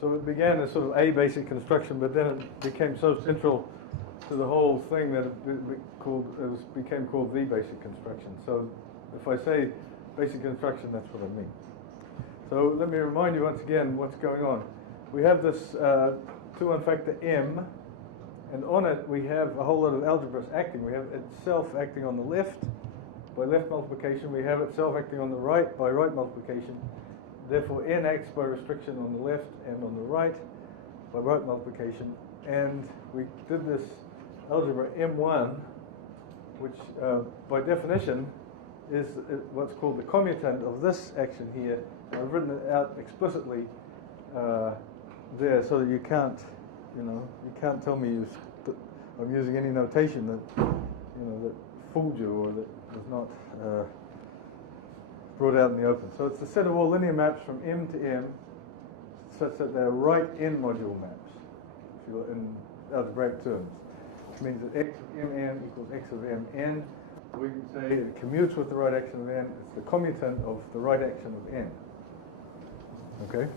So it began as sort of a basic construction, but then it became so central to the whole thing that it became called the basic construction. So if I say basic construction, that's what I mean. So let me remind you once again what's going on. We have this 2-1 factor M, and on it we have a whole lot of algebras acting. We have itself acting on the left by left multiplication. We have itself acting on the right by right multiplication. Therefore, n acts by restriction on the left and on the right by right multiplication. And we did this algebra M1, which by definition is what's called the commutant of this action here. I've written it out explicitly there so that you can't tell me I'm using any notation that fooled you or that was not brought out in the open. So it's a set of all linear maps from M to M such that they're right n module maps, if you will, in algebraic terms, which means that x of mn equals x of mn. We can say it commutes with the right action of n. It's the commutant of the right action of n. Okay?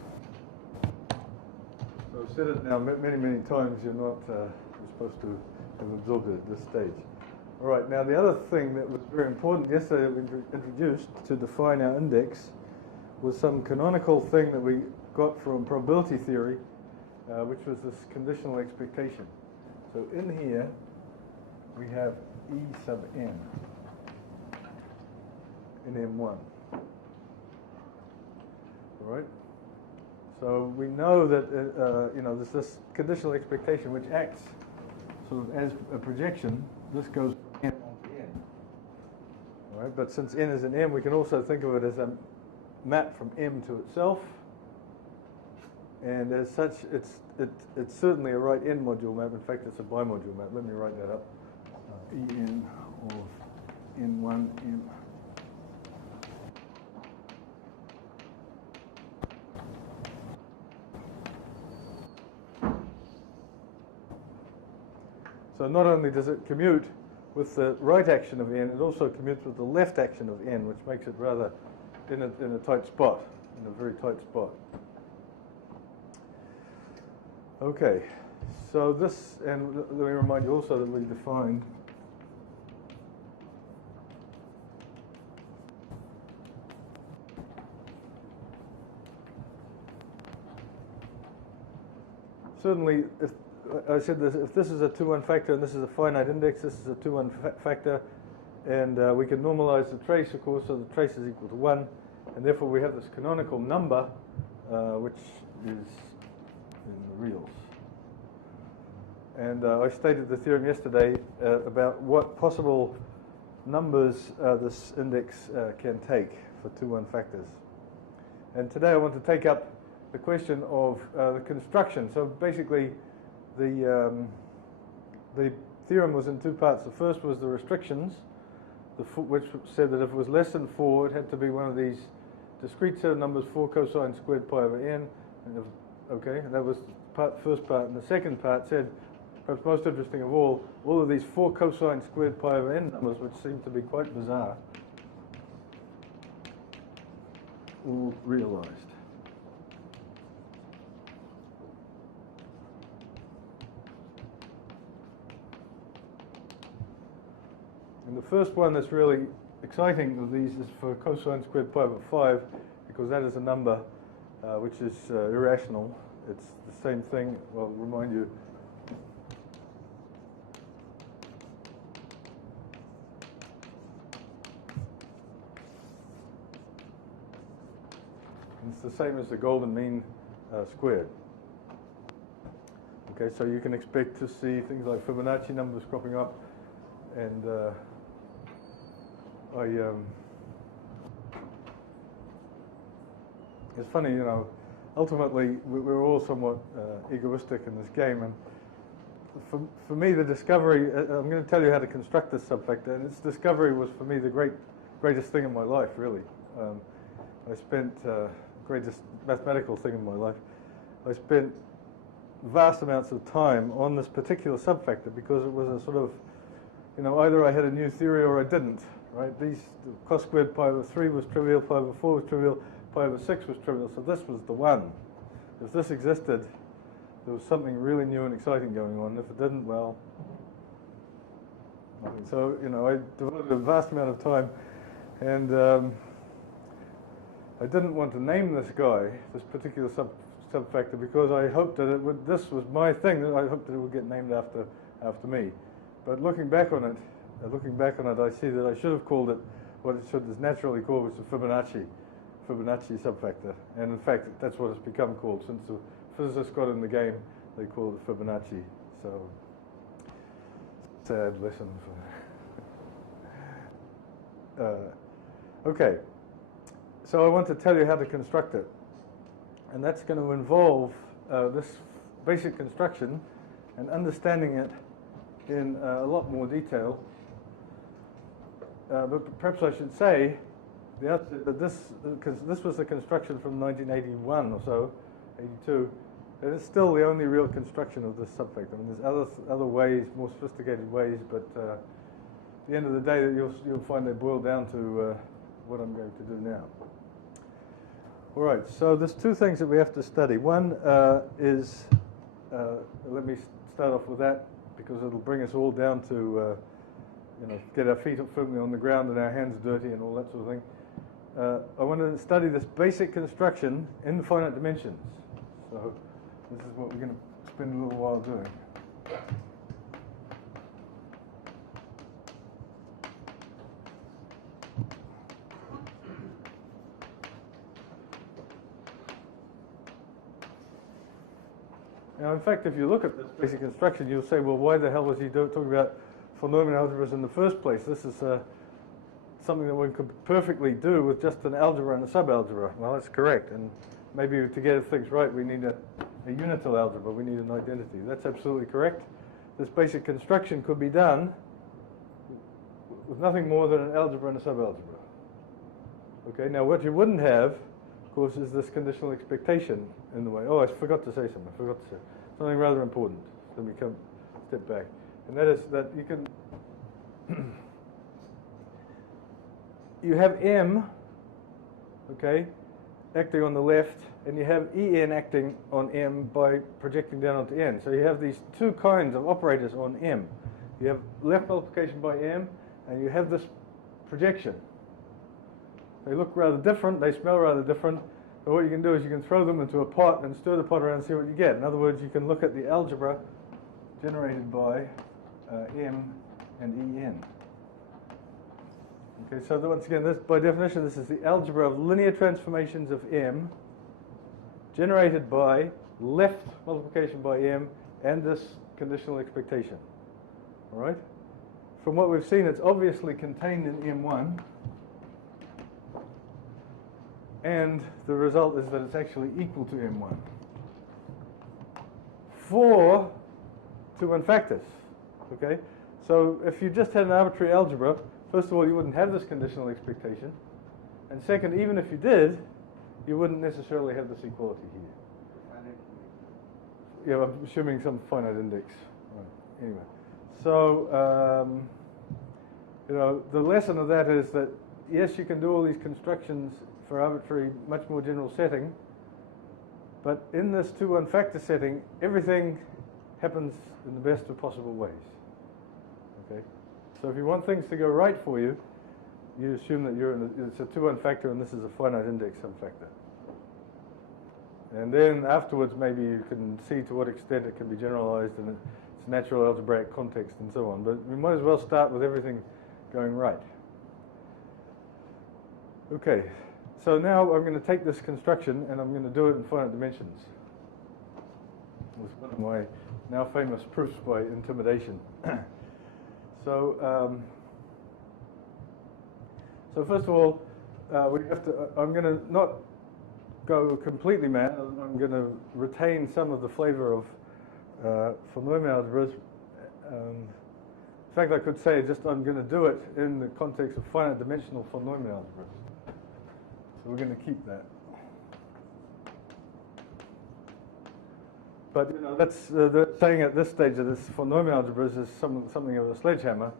So I've said it now many, many times. You're supposed to have absorbed it at this stage. All right, now the other thing that was very important yesterday that we introduced to define our index was some canonical thing that we got from probability theory, which was this conditional expectation. So in here, we have E sub n in M1. All right? So we know that there's this conditional expectation which acts sort of as a projection. This goes from n onto n. All right? But since n is an m, we can also think of it as a map from m to itself. And as such, it's certainly a right n module map. In fact, it's a bimodule map. Let me write that up. En of n1 m. So not only does it commute with the right action of n, it also commutes with the left action of n, which makes it rather in a tight spot, in a very tight spot. Okay, so this, and let me remind you also that we defined certainly, if I said this, if this is a 2-1 factor and this is a finite index, this is a 2-1 factor, and we can normalize the trace, of course, so the trace is equal to 1, and therefore we have this canonical number, which is in the reals. And I stated the theorem yesterday about what possible numbers this index can take for 2-1 factors. And today I want to take up the question of the construction. So basically, the theorem was in two parts. The first was the restrictions, which said that if it was less than 4, it had to be one of these discrete set of numbers, 4 cosine squared pi over n. And and that was the first part. And the second part said, perhaps most interesting of all of these 4 cosine squared pi over n numbers, which seem to be quite bizarre, all realized. And the first one that's really exciting of these is for cosine squared pi over 5, because that is a number which is irrational. It's the same thing, well, I'll remind you. It's the same as the golden mean squared. Okay, so you can expect to see things like Fibonacci numbers cropping up, and it's funny, ultimately we're all somewhat egoistic in this game, and for me the discovery, I'm going to tell you how to construct this subfactor, and its discovery was for me the greatest thing in my life, really. I spent, greatest mathematical thing in my life, I spent vast amounts of time on this particular subfactor because it was a sort of, either I had a new theory or I didn't, right? These cos squared pi over 3 was trivial, pi over 4 was trivial, pi over 6 was trivial, so this was the one. If this existed, there was something really new and exciting going on. If it didn't, well, nothing. So, you know, I devoted a vast amount of time, and I didn't want to name this guy, this particular subfactor, because I hoped that it would, this was my thing, that I hoped that it would get named after me. But looking back on it, I see that I should have called it what it should is naturally called, which is the Fibonacci subfactor. And in fact, that's what it's become called. Since the physicists got in the game, they call it Fibonacci. So, sad lesson for okay. So I want to tell you how to construct it. And that's going to involve this basic construction and understanding it in a lot more detail. But perhaps I should say that this was a construction from 1981 or so, 82, and it's still the only real construction of this subfactor. I mean, there's other ways, more sophisticated ways, but at the end of the day, you'll find they boil down to what I'm going to do now. All right, so there's two things that we have to study. One is, let me start off with that, because it'll bring us all down to, you know, get our feet firmly on the ground and our hands dirty and all that sort of thing. I want to study this basic construction in finite dimensions. So this is what we're going to spend a little while doing. Now, in fact, if you look at this basic construction, you'll say, well, why the hell was he talking about Von-Neumann algebras in the first place? This is something that one could perfectly do with just an algebra and a subalgebra. Well, that's correct. And maybe to get things right, we need a unital algebra. We need an identity. That's absolutely correct. This basic construction could be done with nothing more than an algebra and a subalgebra. Okay, now what you wouldn't have, of course, is this conditional expectation in the way. Oh, I forgot to say something. I forgot to say something rather important. Let me step back. And that is that you can you have M, okay, acting on the left, and you have En acting on M by projecting down onto N. So you have these two kinds of operators on M. You have left multiplication by M, and you have this projection. They look rather different, they smell rather different, but what you can do is you can throw them into a pot and stir the pot around and see what you get. In other words, you can look at the algebra generated by M and En. Okay, so once again, this, by definition, this is the algebra of linear transformations of M generated by left multiplication by M and this conditional expectation. All right? From what we've seen, it's obviously contained in M1. And the result is that it's actually equal to M1 for 2 unfactors. Okay? So if you just had an arbitrary algebra, first of all, you wouldn't have this conditional expectation. And second, even if you did, you wouldn't necessarily have this equality here. Yeah, I'm assuming some finite index. Right. Anyway. So, you know, the lesson of that is that, yes, you can do all these constructions for arbitrary, much more general setting, but in this 2 unfactor setting, everything happens in the best of possible ways. Okay, so if you want things to go right for you, you assume that it's a 2 unfactor and this is a finite index subfactor. And then afterwards, maybe you can see to what extent it can be generalized in its natural algebraic context and so on. But we might as well start with everything going right. Okay. So now I'm going to take this construction and I'm going to do it in finite dimensions. It's one of my now famous proofs by intimidation. So first of all, we have to. I'm going to not go completely mad. I'm going to retain some of the flavor of Von-Neumann algebras. In fact, I could say just I'm going to do it in the context of finite dimensional Von-Neumann algebras. So we're going to keep that. But you know, that's saying at this stage that this Von-Neumann algebras is something of a sledgehammer.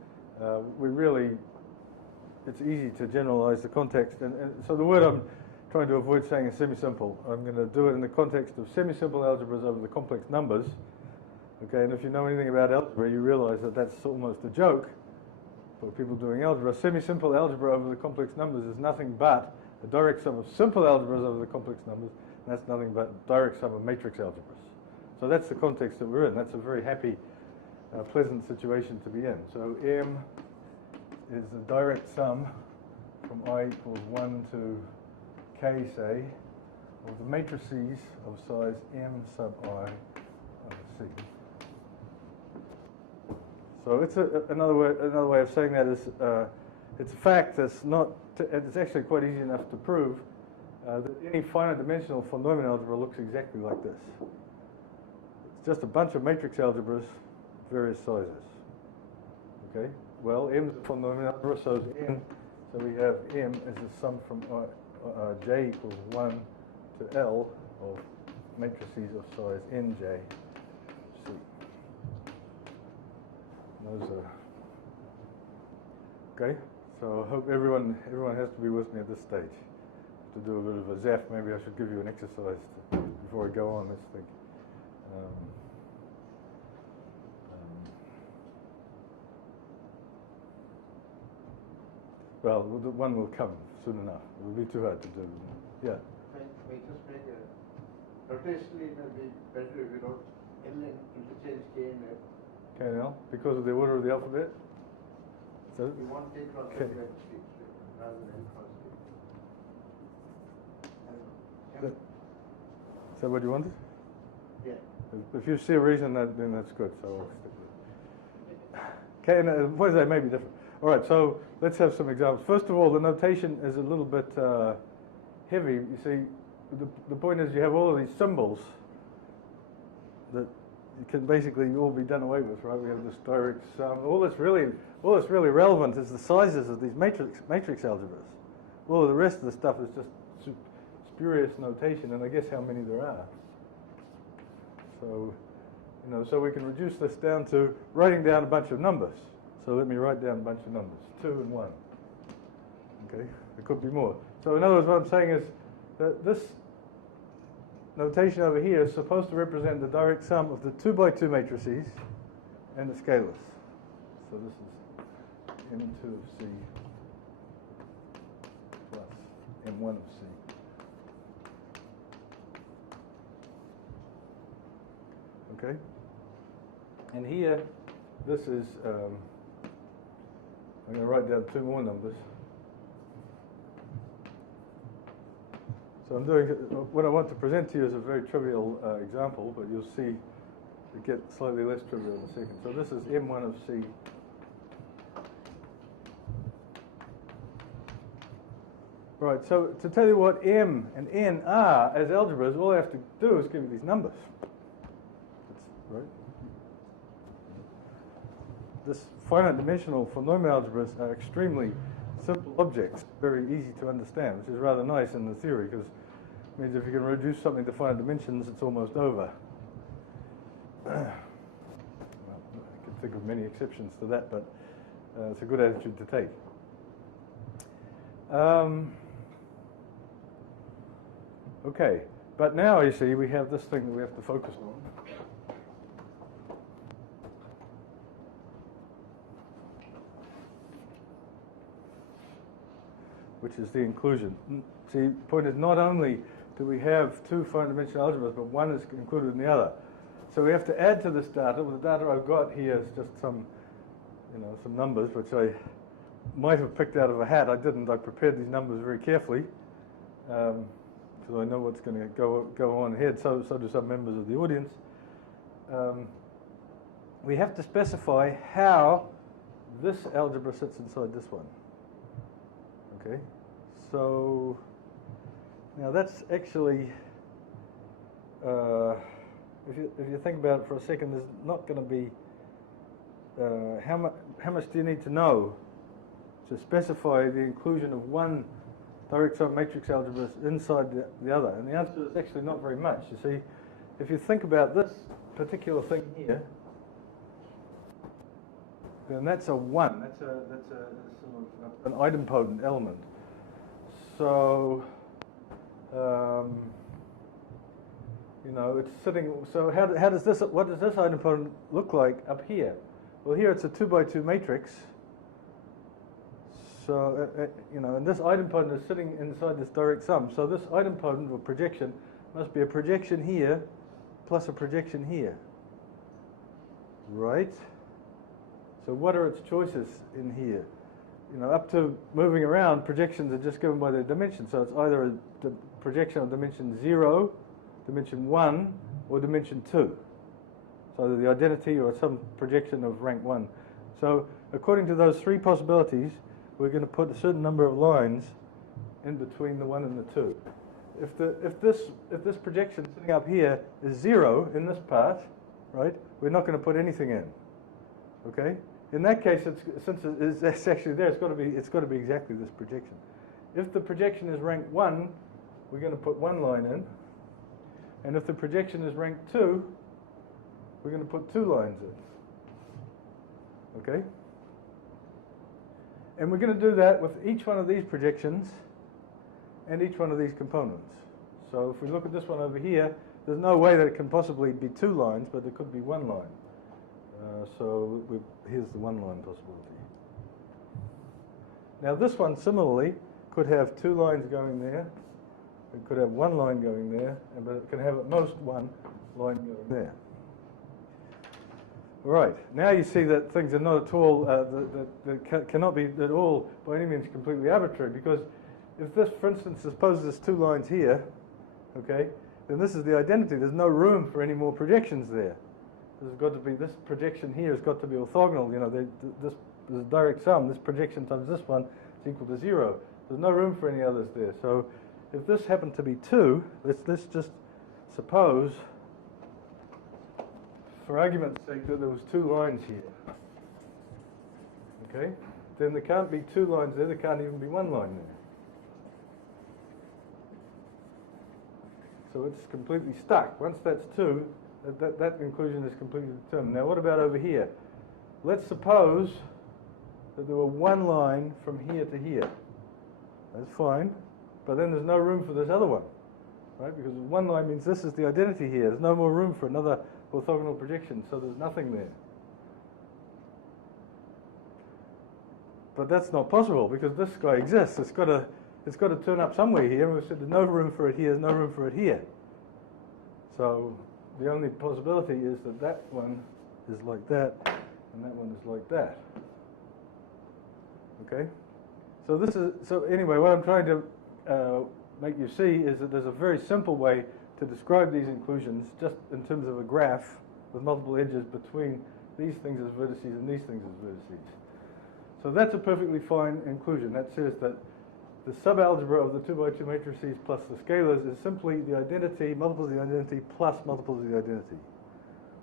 It's easy to generalize the context. And so the word I'm trying to avoid saying a semi-simple. I'm going to do it in the context of semi-simple algebras over the complex numbers. Okay, and if you know anything about algebra, you realize that that's almost a joke for people doing algebra. Semi-simple algebra over the complex numbers is nothing but a direct sum of simple algebras over the complex numbers, and that's nothing but a direct sum of matrix algebras. So that's the context that we're in. That's a very happy, pleasant situation to be in. So M is the direct sum from I equals 1 to K, say, of the matrices of size M sub I over C. So it's another way of saying that is it's a fact that's not. It's actually quite easy enough to prove that any finite dimensional von Neumann algebra looks exactly like this. It's just a bunch of matrix algebras, various sizes. Okay. Well, M is a von Neumann algebra, so is N. So we have M as a sum from J equals 1 to L of matrices of size Nj. C. Those are okay. So I hope everyone has to be with me at this stage. To do a bit of a zap, maybe I should give you an exercise before we go on. Let's think. Well, the one will come soon enough. It will be too hard to do. Yeah. May just make a rotationally it will be better if you wrote L and interchange K and L. K and L, because of the order of the alphabet? So you want K cross K. L rather than L cross K. Is that what you wanted? Yeah. If you see a reason, then that's good. So I'll stick with it. K and L, what is that? May be different. All right, so let's have some examples. First of all, the notation is a little bit heavy. You see, the point is you have all of these symbols that you can basically all be done away with, right? We have this direct sum. All that's really relevant is the sizes of these matrix algebras. All of the rest of the stuff is just spurious notation, and I guess how many there are. So, so we can reduce this down to writing down a bunch of numbers. So let me write down a bunch of numbers, 2 and 1. Okay, there could be more. So in other words, what I'm saying is that this notation over here is supposed to represent the direct sum of the 2 by 2 matrices and the scalars. So this is M2 of C plus M1 of C. Okay? And here, this is, I'm going to write down 2 more numbers. So I'm doing, what I want to present to you is a very trivial example, but you'll see it get slightly less trivial in a second. So this is M1 of C. Right, so to tell you what M and N are as algebras, all I have to do is give you these numbers. That's right. This finite dimensional von Neumann algebras are extremely simple objects, very easy to understand, which is rather nice in the theory, because it means if you can reduce something to finite dimensions, it's almost over. Well, I can think of many exceptions to that, but it's a good attitude to take. Okay, but now you see we have this thing that we have to focus on. Which is the inclusion. See, the point is not only do we have 2 finite dimensional algebras, but one is included in the other. So we have to add to this data. Well, the data I've got here is just some numbers, which I might have picked out of a hat. I didn't. I prepared these numbers very carefully, because I know what's going to go on ahead. So do some members of the audience. We have to specify how this algebra sits inside this one. Okay, so now that's actually, if you think about it for a second, there's not going to be, how much do you need to know to specify the inclusion of one direct sum matrix algebra inside the other? And the answer is actually not very much. You see, if you think about this particular thing here, then that's a 1. That's a sort of an idempotent element. So You know, it's sitting. So how does this? What does this idempotent look like up here? Well, here it's a 2 by 2 matrix. So you know, and this idempotent is sitting inside this direct sum. So this idempotent or projection must be a projection here plus a projection here, right? So what are its choices in here? You know, up to moving around, projections are just given by their dimension. So it's either a projection of dimension 0, dimension 1, or dimension 2. So either the identity or some projection of rank 1. So according to those three possibilities, we're going to put a certain number of lines in between the 1 and the 2. If this projection sitting up here is 0 in this part, right, we're not going to put anything in. Okay? In that case, since it's actually there, it's got to be exactly this projection. If the projection is rank 1, we're going to put one line in. And if the projection is rank 2, we're going to put 2 lines in. Okay? And we're going to do that with each one of these projections and each one of these components. So if we look at this one over here, there's no way that it can possibly be 2 lines, but there could be 1 line. Here's the 1 line possibility. Now this one similarly could have 2 lines going there. It could have 1 line going there, but it can have at most 1 line going there. All right, now you see that things are not at all, that cannot be at all by any means completely arbitrary, because if this, for instance, suppose there's 2 lines here, okay, then this is the identity. There's no room for any more projections there. There's got to be, this projection here has got to be orthogonal. You know, this is a direct sum. This projection times this one is equal to 0. There's no room for any others there. So if this happened to be 2, let's just suppose, for argument's sake, that there was 2 lines here. Okay? Then there can't be 2 lines there. There can't even be 1 line there. So it's completely stuck. Once that's 2, that conclusion is completely determined. Now what about over here? Let's suppose that there were 1 line from here to here. That's fine. But then there's no room for this other one, right? Because 1 line means this is the identity here. There's no more room for another orthogonal projection, so there's nothing there. But that's not possible because this guy exists. It's got to turn up somewhere here, and we said there's no room for it here, there's no room for it here. So the only possibility is that that one is like that, and that one is like that. Okay? So anyway, what I'm trying to make you see is that there's a very simple way to describe these inclusions just in terms of a graph with multiple edges between these things as vertices and these things as vertices. So that's a perfectly fine inclusion. That says that the subalgebra of the 2 by 2 matrices plus the scalars is simply the identity, multiples of the identity, plus multiples of the identity.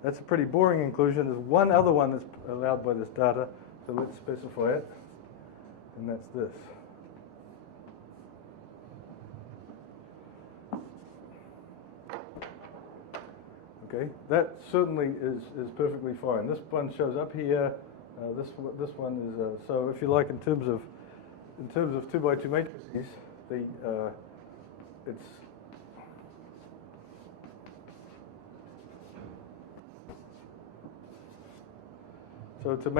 That's a pretty boring inclusion. There's one other one that's allowed by this data, so let's specify it, and that's this. Okay, that certainly is perfectly fine. This one shows up here. This one is so if you like in terms of 2 by 2 matrices, it's so to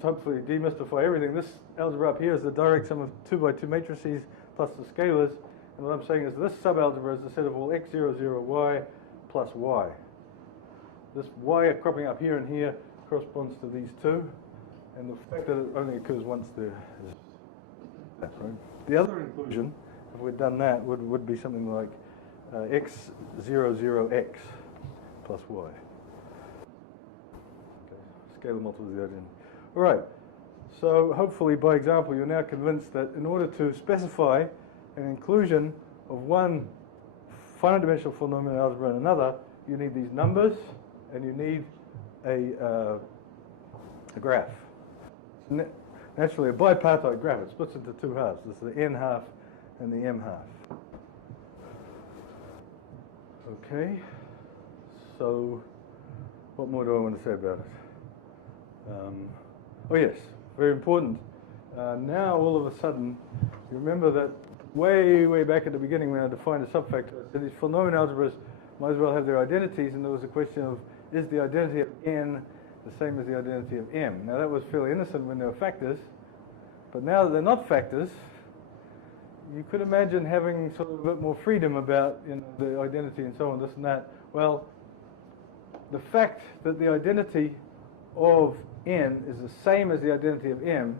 hopefully demystify everything. This algebra up here is the direct sum of 2 by 2 matrices plus the scalars, and what I'm saying is this subalgebra is the set of all x0, 0, y plus y. This y cropping up here and here corresponds to these 2, and the fact that it only occurs once there is that, right? The other inclusion, if we'd done that, would be something like x00, 0x plus y. Okay. Scalar multiples of the identity. All right. So hopefully, by example, you're now convinced that in order to specify an inclusion of one finite dimensional full nomial algebra and another, you need these numbers and you need a graph. Naturally, a bipartite graph. It splits into 2 halves. There's the n half and the m half. Okay. So, what more do I want to say about it? Oh yes, very important. Now, all of a sudden, you remember that way back at the beginning when I defined a subfactor, I said these polynomial algebras might as well have their identities, and there was a question of, is the identity of n the same as the identity of m? Now that was fairly innocent when they were factors, but now that they're not factors, you could imagine having sort of a bit more freedom about, you know, the identity and so on, this and that. Well, the fact that the identity of n is the same as the identity of m,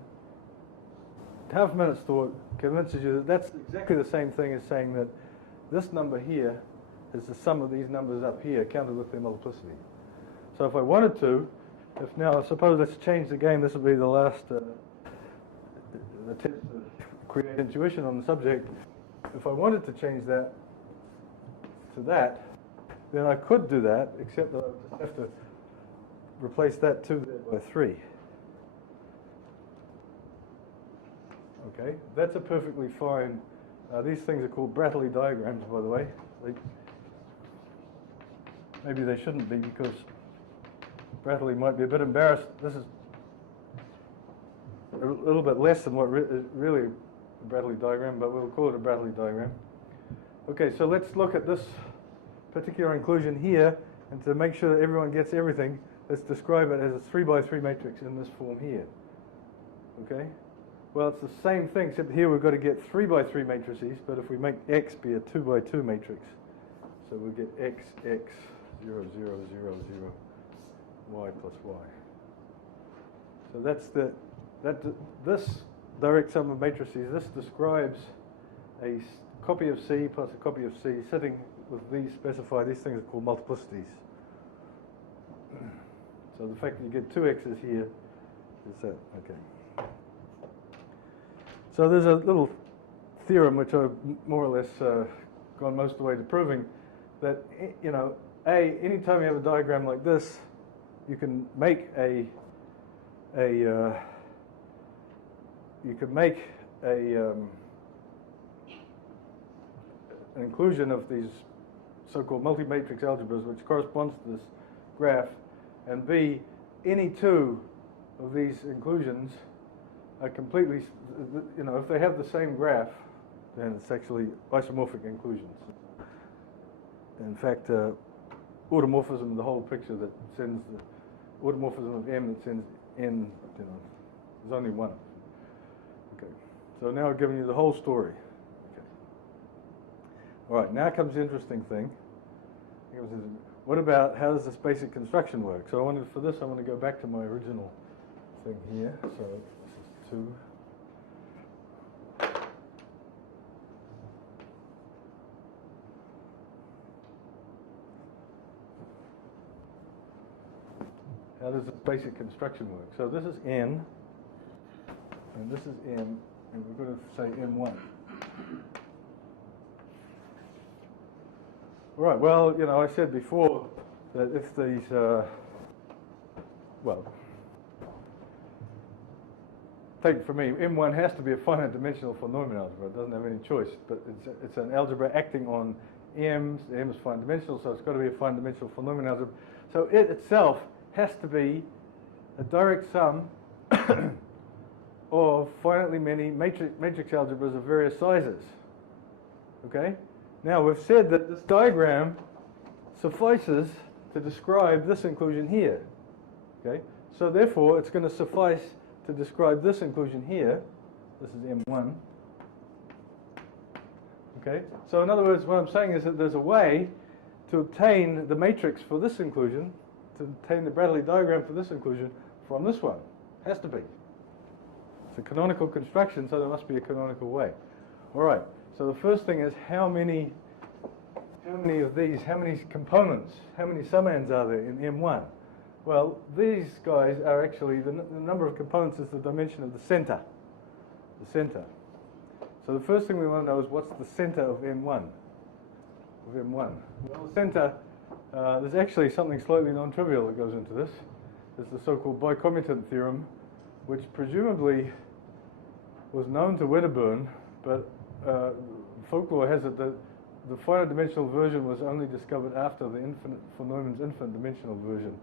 half a minute's thought convinces you that that's exactly the same thing as saying that this number here is the sum of these numbers up here counted with their multiplicity. So if I wanted to, if now, suppose let's change the game, this will be the last attempt to create intuition on the subject. If I wanted to change that to that, then I could do that, except that I would just have to replace that 2 there by 3. Okay, that's a perfectly fine, these things are called Bratley Diagrams, by the way. Maybe they shouldn't be, because Bratley might be a bit embarrassed. This is a little bit less than what is really a Bratley diagram, but we'll call it a Bratley diagram. Okay, so let's look at this particular inclusion here, and to make sure that everyone gets everything, let's describe it as a 3 by 3 matrix in this form here. Okay? Well, it's the same thing, except here we've got to get 3 by 3 matrices, but if we make X be a 2 by 2 matrix, so we'll get X, 0, 0, 0, 0, Y plus Y. So that's this direct sum of matrices, this describes a copy of C plus a copy of C sitting with these specified, these things are called multiplicities. So the fact that you get 2 X's here is that, okay. So there's a little theorem which I've more or less gone most of the way to proving that, you know, anytime you have a diagram like this, you can make an inclusion of these so-called multi-matrix algebras which corresponds to this graph, and B, any 2 of these inclusions are completely, you know, if they have the same graph, then it's actually isomorphic inclusions. In fact, automorphism, the whole picture that sends the automorphism of M that sends N, you know, there's only one. Okay, so now I've given you the whole story. Okay. All right, now comes the interesting thing. What about how does this basic construction work? So I wanted, for this, I want to go back to my original thing here. So this is 2. How does this basic construction work? So this is N, and this is M, and we're going to say M1. All right, well, you know, I said before that if these, well, take it from me, M1 has to be a finite dimensional polynomial algebra. It doesn't have any choice, but it's an algebra acting on M. M is finite dimensional, so it's got to be a finite dimensional polynomial algebra. So it itself has to be a direct sum of finitely many matrix algebras of various sizes. Okay? Now we've said that this diagram suffices to describe this inclusion here. Okay? So therefore it's going to suffice to describe this inclusion here. This is M1. Okay? So in other words, what I'm saying is that there's a way to obtain the matrix for this inclusion, to obtain the Bratley diagram for this inclusion from this one. Has to be. It's a canonical construction, so there must be a canonical way. All right. So the first thing is how many of these, how many components, how many summands are there in M1? Well, these guys are actually, the number of components is the dimension of the center. The center. So the first thing we want to know is what's the center of M1? Of M1. Well, the center, there's actually something slightly non-trivial that goes into this. It's the so-called bicommutant theorem, which presumably was known to Wedderburn, but folklore has it that the finite dimensional version was only discovered after the von Neumann's infinite dimensional version.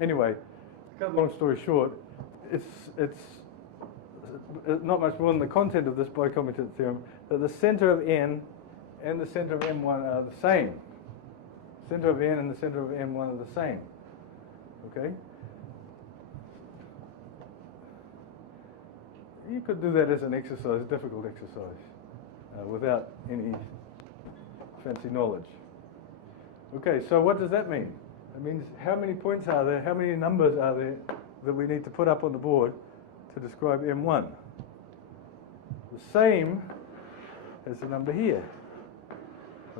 Anyway, to cut a long story short, it's not much more than the content of this bicommutative theorem, that the center of n and the center of M1 are the same. Center of n and the center of M1 are the same. Okay? You could do that as an exercise, difficult exercise, without any fancy knowledge. Okay, so what does that mean? It means how many points are there, how many numbers are there that we need to put up on the board to describe M1? The same as the number here.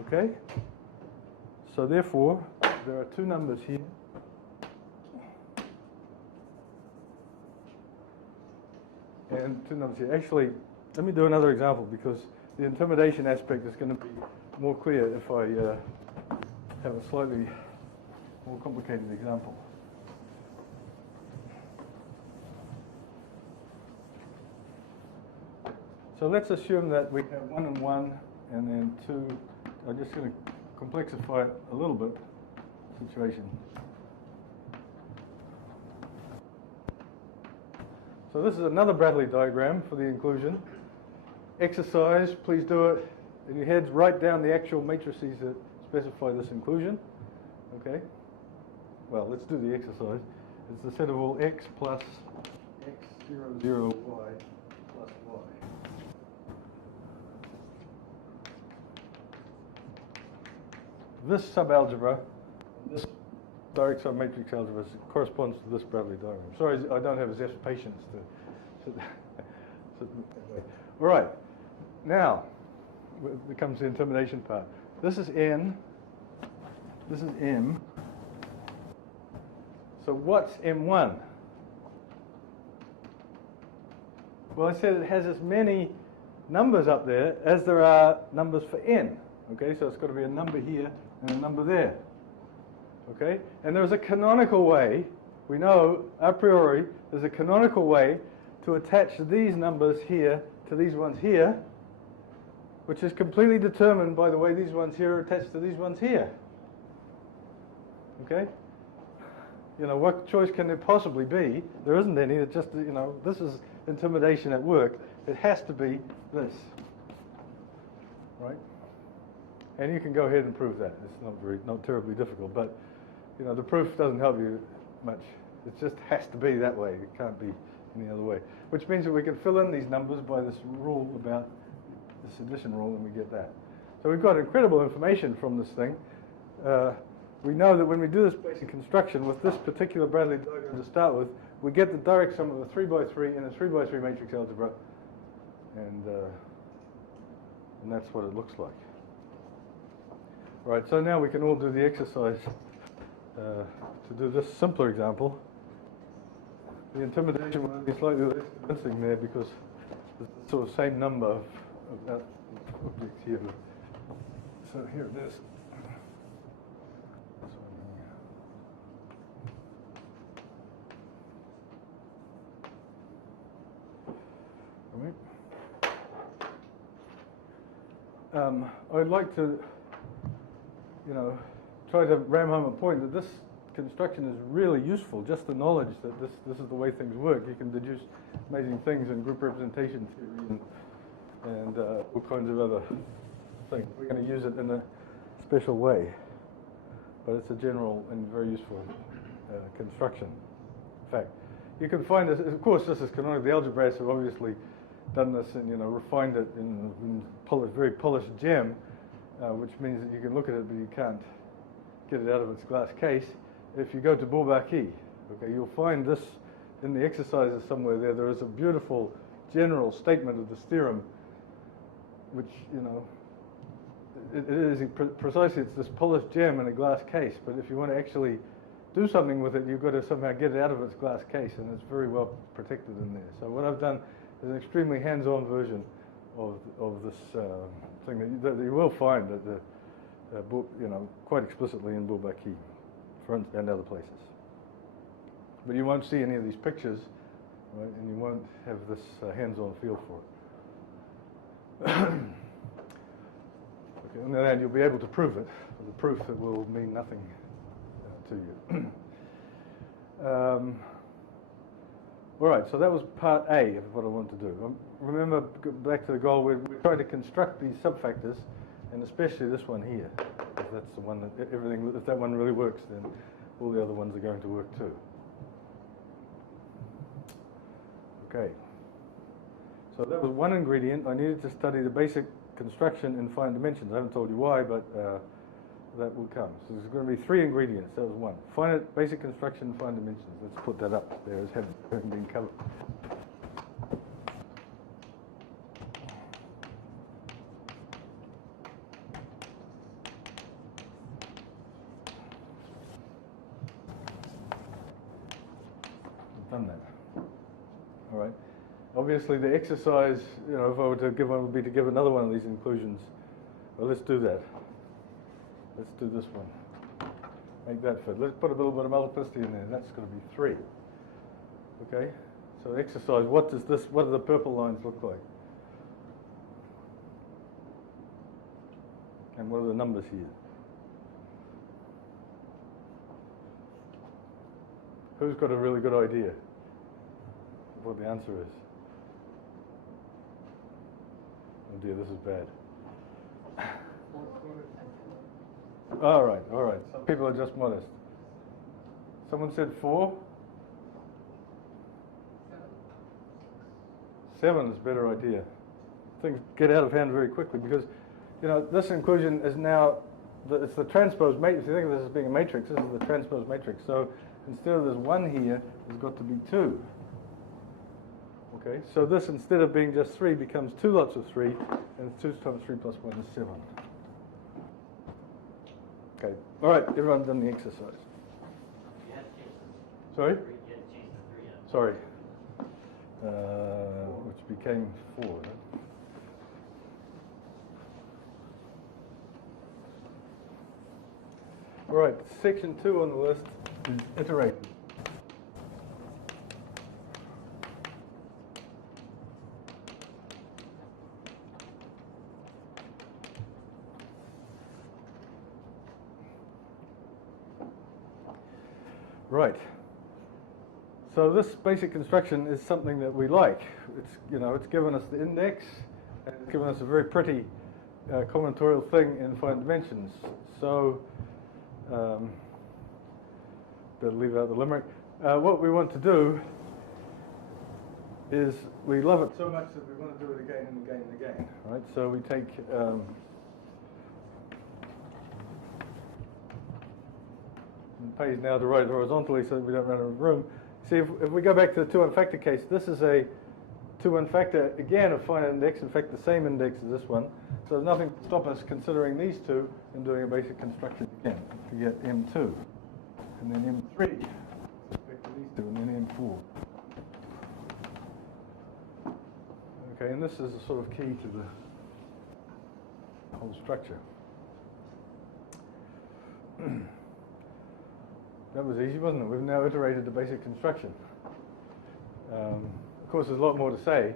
Okay? So therefore, there are two numbers here. And two numbers here. Actually, let me do another example because the intimidation aspect is going to be more clear if I have a slightly more complicated example. So let's assume that we have 1 and 1 and then 2. I'm just going to complexify it a little bit, situation. So this is another Bratley diagram for the inclusion. Exercise, please do it in your heads. Write down the actual matrices that specify this inclusion. Okay? Well, let's do the exercise. It's the set of all x plus x, 0, 0, y plus y. This subalgebra, this direct submatrix algebra corresponds to this Bratley diagram. Sorry, I don't have Zeph's patience to all right, now it comes the intimidation part. This is n, this is m. So what's M1? Well, I said it has as many numbers up there as there are numbers for n. Okay, so it's got to be a number here and a number there. Okay, and there's a canonical way, we know a priori, there's a canonical way to attach these numbers here to these ones here, which is completely determined by the way these ones here are attached to these ones here. Okay? You know, what choice can there possibly be? There isn't any. It's just, you know, this is intimidation at work. It has to be this. Right? And you can go ahead and prove that. It's not terribly difficult, but you know, the proof doesn't help you much. It just has to be that way. It can't be any other way. Which means that we can fill in these numbers by this rule about this addition rule, and we get that. So we've got incredible information from this thing. We know that when we do this basic construction with this particular Bratley diagram to start with, we get the direct sum of a 3 by 3 and a 3 by 3 matrix algebra, and that's what it looks like. Right, so now we can all do the exercise to do this simpler example. The intimidation will be slightly less convincing there because it's the sort of same number of objects here. So here it is. I'd like to, you know, try to ram home a point that this construction is really useful, just the knowledge that this is the way things work. You can deduce amazing things in group representation theory and all kinds of other things. We're going to use it in a special way, but it's a general and very useful construction. In fact, you can find this, of course, this is canonical. The algebras have obviously done this and, you know, refined it in very polished gem, which means that you can look at it, but you can't get it out of its glass case. If you go to Bourbaki, okay, you'll find this in the exercises somewhere there. There is a beautiful general statement of this theorem, which, you know, it is precisely, it's this polished gem in a glass case, but if you want to actually do something with it, you've got to somehow get it out of its glass case, and it's very well protected in there. So what I've done is an extremely hands-on version of this thing that you will find at the you know, quite explicitly in Bourbaki and other places. But you won't see any of these pictures, right, and you won't have this hands-on feel for it. Okay, on the other hand, you'll be able to prove it. With the proof, it will mean nothing to you. All right, so that was part A of what I wanted to do. Remember, back to the goal, we're trying to construct these subfactors, and especially this one here. If that's the one that if that one really works, then all the other ones are going to work too. Okay. So that was one ingredient. I needed to study the basic construction in finite dimensions. I haven't told you why, but that will come. So there's going to be 3 ingredients. That was one. Finite basic construction in finite dimensions. Let's put that up there as having been covered. I've done that. All right. Obviously, the exercise, if I were to give one, would be to give another one of these inclusions. Well, let's do that. Let's do this one. Make that fit. Let's put a little bit of multiplicity in there. That's going to be 3. Okay? So exercise, what do the purple lines look like? And what are the numbers here? Who's got a really good idea of what the answer is? Oh dear, this is bad. All right. Some people are just modest. Someone said 4? 7 is a better idea. Things get out of hand very quickly because, this inclusion is now, it's the transpose matrix. If you think of this as being a matrix, this is the transpose matrix. So instead of this 1 here, there's got to be 2. Okay, so this, instead of being just 3, becomes 2 lots of 3, and 2 times 3 plus 1 is 7. Okay, all right, everyone's done the exercise. Sorry? Sorry. Which became 4. Right? All right, section 2 on the list is iterated. Right. So this basic construction is something that we like. It's given us the index, and it's given us a very pretty combinatorial thing in finite dimensions. So, better leave out the limerick. What we want to do is we love it so much that we want to do it again and again and again. Right. So we take. Pays now to write it horizontally so that we don't run out of room. See, if we go back to the 2-1 factor case, this is a 2-1 factor, again, of finite index, in fact, the same index as this one. So there's nothing to stop us considering these two and doing a basic construction again to get M2. And then M3, with respect to these two, and then M4. Okay, and this is a sort of key to the whole structure. That was easy, wasn't it? We've now iterated the basic construction. Of course, there's a lot more to say.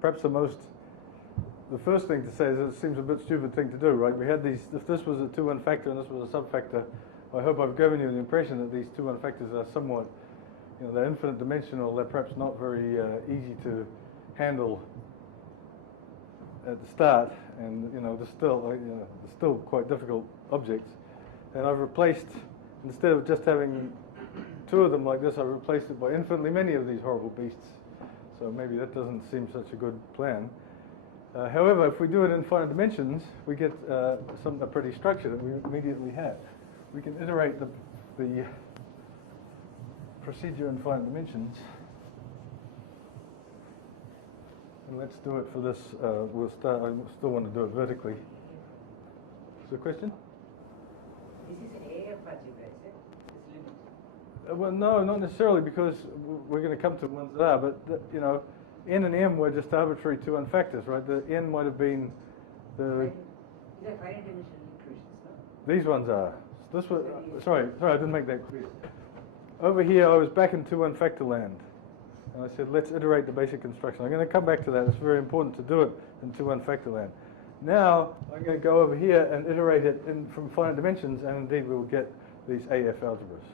Perhaps the first thing to say is it seems a bit stupid thing to do, right? We had these, if this was a 2-1 factor and this was a subfactor, I hope I've given you the impression that these 2-1 factors are somewhat, they're infinite dimensional, they're perhaps not very easy to handle at the start, and they're still quite difficult objects. And I've replaced, instead of just having 2 of them like this, I've replaced it by infinitely many of these horrible beasts. So maybe that doesn't seem such a good plan. However, if we do it in finite dimensions, we get a pretty structure that we immediately have. We can iterate the procedure in finite dimensions. And let's do it for this. I still want to do it vertically. Is there a question? This is AF algebra, is it? This limit? Well, no, not necessarily, because we're going to come to ones that are, but n and m were just arbitrary 2-1 factors, right? The n might have been the. These are finite dimensional equations, no? These ones are. This was. Sorry, I didn't make that clear. Over here, I was back in 2-1 factor land, and I said, let's iterate the basic construction. I'm going to come back to that. It's very important to do it in 2-1 factor land. Now, I'm going to go over here and iterate it from finite dimensions, and indeed we will get these AF algebras.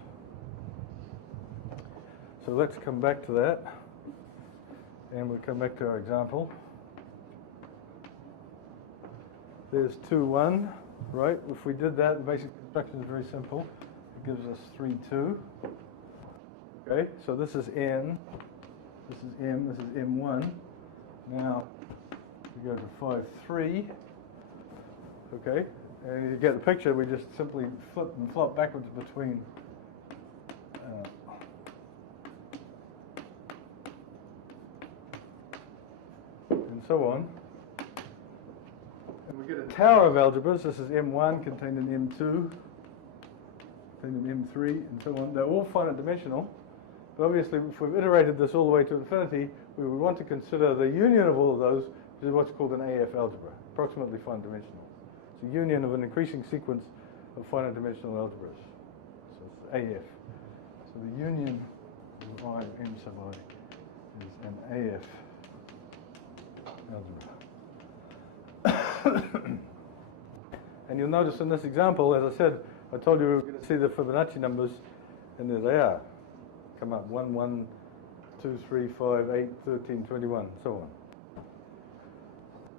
so let's come back to that. And we'll come back to our example. There's 2, 1, right? If we did that, the basic construction is very simple. It gives us 3, 2. Okay, so this is n, this is m, this is m1. Now, we go to 5, 3. Okay, and you get the picture, we just simply flip and flop backwards between and so on. And we get a tower of algebras. This is M1 contained in M2, contained in M3, and so on. They're all finite dimensional. But obviously, if we've iterated this all the way to infinity, we would want to consider the union of all of those, which is what's called an AF algebra, approximately finite dimensional. It's a union of an increasing sequence of finite dimensional algebras. So it's AF. So the union of I of M sub I is an AF algebra. And you'll notice in this example, as I said, I told you we were going to see the Fibonacci numbers, and there they are. Come up 1, 1, 2, 3, 5, 8, 13, 21, so on.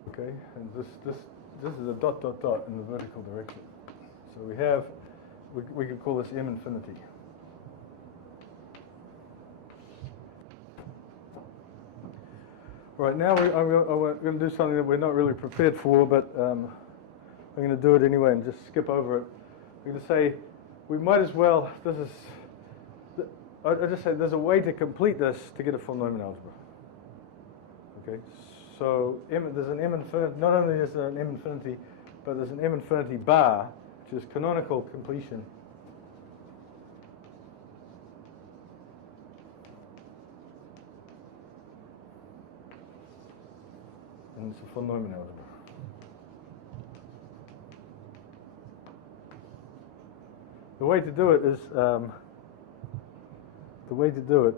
Okay, and this is a dot, dot, dot in the vertical direction. So we have, we could call this M infinity. Right, now I'm going to do something that we're not really prepared for, but I'm going to do it anyway and just skip over it. I'm going to say, we might as well, I just say there's a way to complete this to get a full Neumann algebra. Okay, so there's an M infinity, not only is there an M infinity, but there's an M infinity bar, which is canonical completion. And it's a full Neumann algebra. The way to do it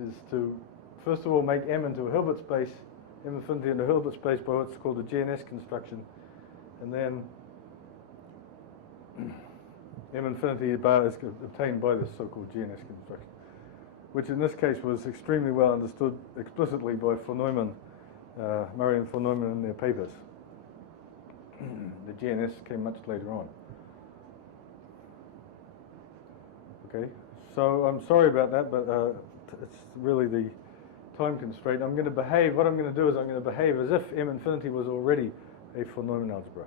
is to first of all make M into a Hilbert space, M infinity into a Hilbert space by what's called a GNS construction, and then M infinity bar is obtained by this so-called GNS construction, which in this case was extremely well understood explicitly by von Neumann, Murray and von Neumann in their papers. The GNS came much later on. Okay, so I'm sorry about that, but it's really the time constraint. I'm going to behave, what I'm going to do is I'm going to behave as if M infinity was already a von Neumann algebra.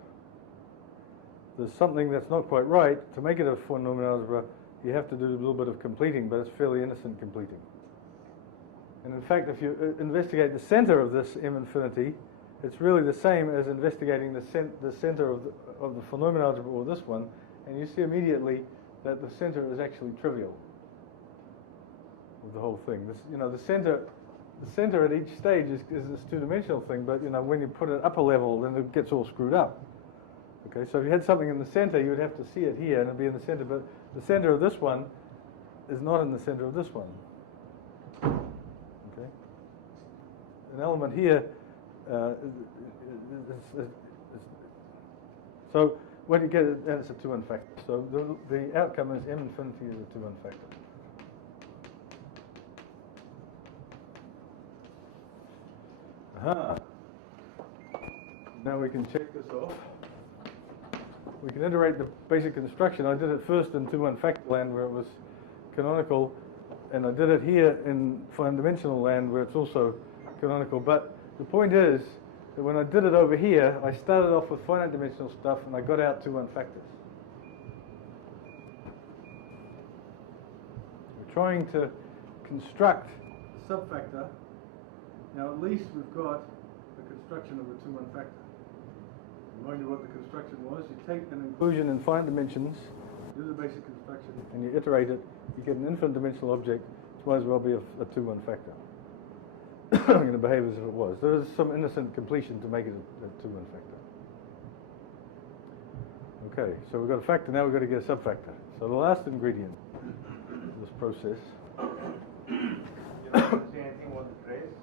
There's something that's not quite right. To make it a von Neumann algebra, you have to do a little bit of completing, but it's fairly innocent completing. And in fact, if you investigate the center of this M infinity, it's really the same as investigating the center of the von Neumann algebra, or this one, and you see immediately that the center is actually trivial of the whole thing. This, the center at each stage is this two-dimensional thing, but when you put it up a level, then it gets all screwed up. Okay, so if you had something in the center, you would have to see it here, and it'd be in the center, but the center of this one is not in the center of this one. Okay, an element here so when you get it, then it's a 2-1 factor. So the outcome is M infinity is a 2-1 factor. Aha. Now we can check this off. We can iterate the basic construction. I did it first in 2-1 factor land where it was canonical, and I did it here in finite dimensional land where it's also canonical. But the point is that when I did it over here, I started off with finite dimensional stuff and I got out 2-1 factors. We're trying to construct a subfactor. Now at least we've got the construction of a 2-1 factor. Remind you what the construction was. You take an inclusion in finite dimensions, do the basic construction, and you iterate it. You get an infinite dimensional object, which might as well be a 2-1 factor. I'm going to behave as if it was. There is some innocent completion to make it a 2-1 factor. Okay, so we've got a factor, now we've got to get a subfactor. So the last ingredient of this process. You don't say anything about the trace?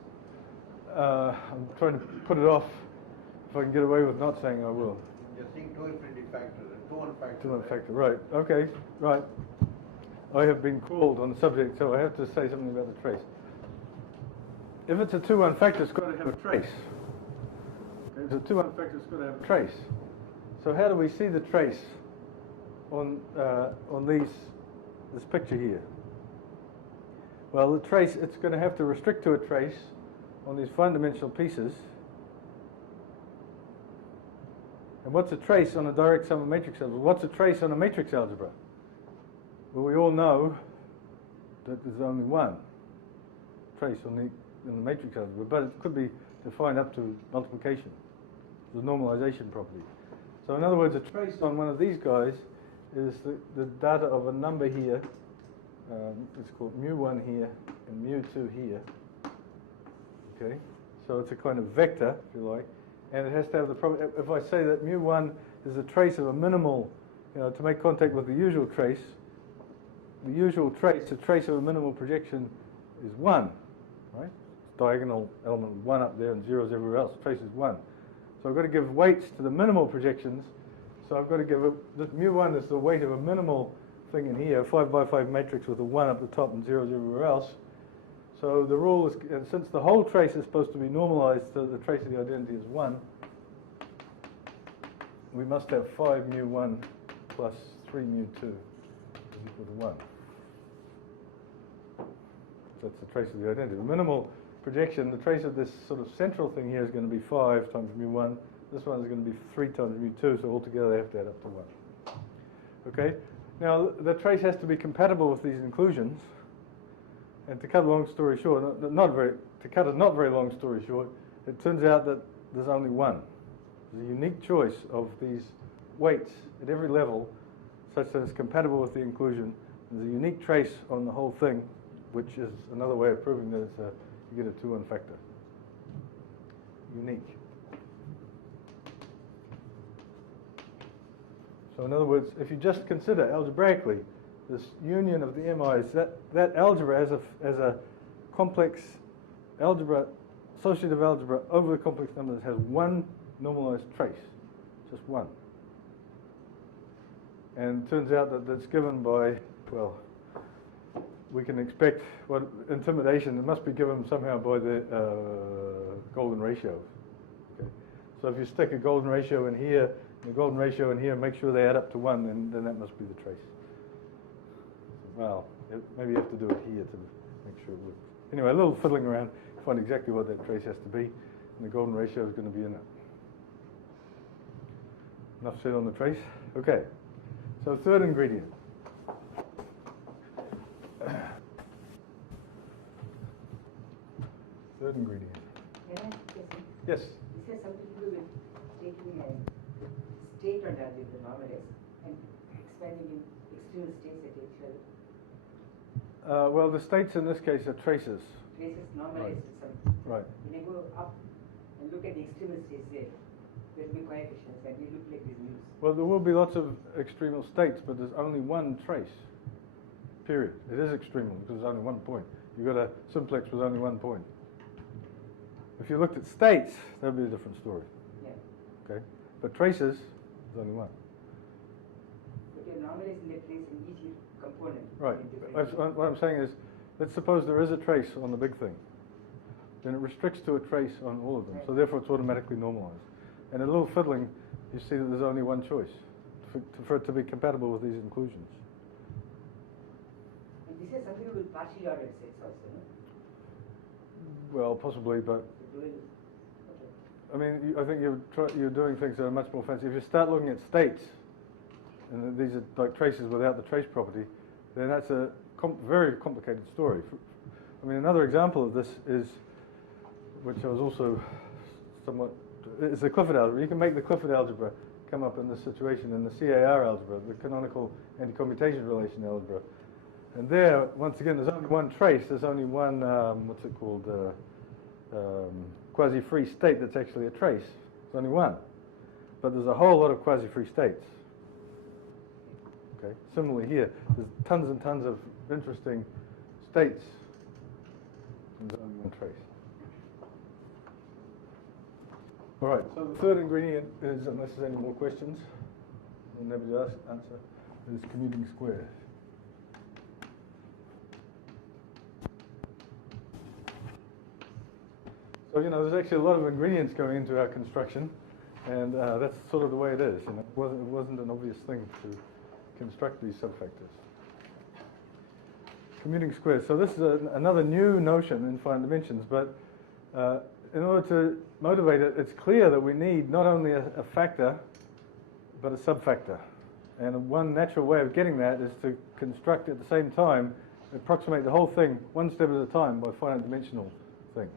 I'm trying to put it off. If I can get away with not saying I will. You're saying 2 infinity factor, a 2-1 factor. 2-1 factor, right. Okay, right. I have been called on the subject, so I have to say something about the trace. If it's a 2-1 factor, it's got to have a trace. If it's a 2-1 factor, it's got to have a trace. So how do we see the trace on this picture here? Well, the trace, it's going to have to restrict to a trace on these fine-dimensional pieces. And what's a trace on a direct sum of matrix algebra? What's a trace on a matrix algebra? Well, we all know that there's only one trace on the matrix algebra, but it could be defined up to multiplication, the normalization property. So in other words, a trace on one of these guys is the data of a number here. It's called mu1 here and mu2 here. Okay, so it's a kind of vector, if you like, and it has to have the property. If I say that mu1 is a trace of a minimal, to make contact with the usual trace, the trace of a minimal projection is 1, right? Diagonal element 1 up there and zeros everywhere else. Trace is 1. So I've got to give weights to the minimal projections. So I've got to give this mu1 is the weight of a minimal thing in here, 5 by 5 matrix with a 1 up the top and zeros everywhere else. So the rule is, and since the whole trace is supposed to be normalized, so the trace of the identity is 1, we must have 5 mu1 plus 3 mu2 is equal to 1. So that's the trace of the identity. The minimal projection, the trace of this sort of central thing here is going to be 5 times mu1. This one is going to be 3 times mu2, so altogether they have to add up to 1. Okay? Now, the trace has to be compatible with these inclusions. And to cut a long story short, to cut a not very long story short, it turns out that there's only one. There's a unique choice of these weights at every level such that it's compatible with the inclusion. There's a unique trace on the whole thing, which is another way of proving that it's you get a 2-1 factor. Unique. So in other words, if you just consider algebraically this union of the MIs, that algebra as a complex algebra, associative algebra over the complex numbers has one normalized trace, just one. And it turns out that that's given by, well, we can expect what intimidation, it must be given somehow by the golden ratio. Okay? So if you stick a golden ratio in here, and a golden ratio in here, and make sure they add up to 1, then that must be the trace. Well, maybe you have to do it here to make sure it works. Anyway, a little fiddling around to find exactly what that trace has to be, and the golden ratio is going to be in it. Enough said on the trace? Okay. So third ingredient. Third ingredient. Yes? This has something to do with taking a state on the normalized and expanding in external states at each level. Well, the states in this case are traces. Traces normalized with something. Right. When I go up and look at the extremal states there will be coefficients and they look like these mu's. Well, there will be lots of extremal states, but there's only one trace, period. It is extremal because there's only one point. You've got a simplex with only one point. If you looked at states, that would be a different story. Yeah. Okay? But traces, there's only one. But you're normalizing the trace in each component. Right. What I'm saying is, let's suppose there is a trace on the big thing. Then it restricts to a trace on all of them. So therefore it's automatically normalized. And a little fiddling, you see that there's only one choice for it to be compatible with these inclusions. And this has something to do with partially ordered sets also, no? Well, possibly, but I mean, I think you're doing things that are much more fancy. If you start looking at states, and these are like traces without the trace property, then that's a very complicated story. I mean, another example of this is, which I was also somewhat, is the Clifford algebra. You can make the Clifford algebra come up in this situation in the CAR algebra, the canonical anti-commutation relation algebra. And there, once again, there's only one trace. There's only one, what's it called, quasi-free state that's actually a trace. There's only one. But there's a whole lot of quasi-free states. Okay. Similarly here, there's tons and tons of interesting states. And there's only one trace. All right, so the third ingredient is, unless there's any more questions, we'll never just answer, is commuting squares. So, there's actually a lot of ingredients going into our construction, and that's sort of the way it is. It wasn't an obvious thing to construct these subfactors. Commuting squares. So this is another new notion in finite dimensions, but in order to motivate it, it's clear that we need not only a factor, but a subfactor. And one natural way of getting that is to construct at the same time, approximate the whole thing one step at a time by finite dimensional things.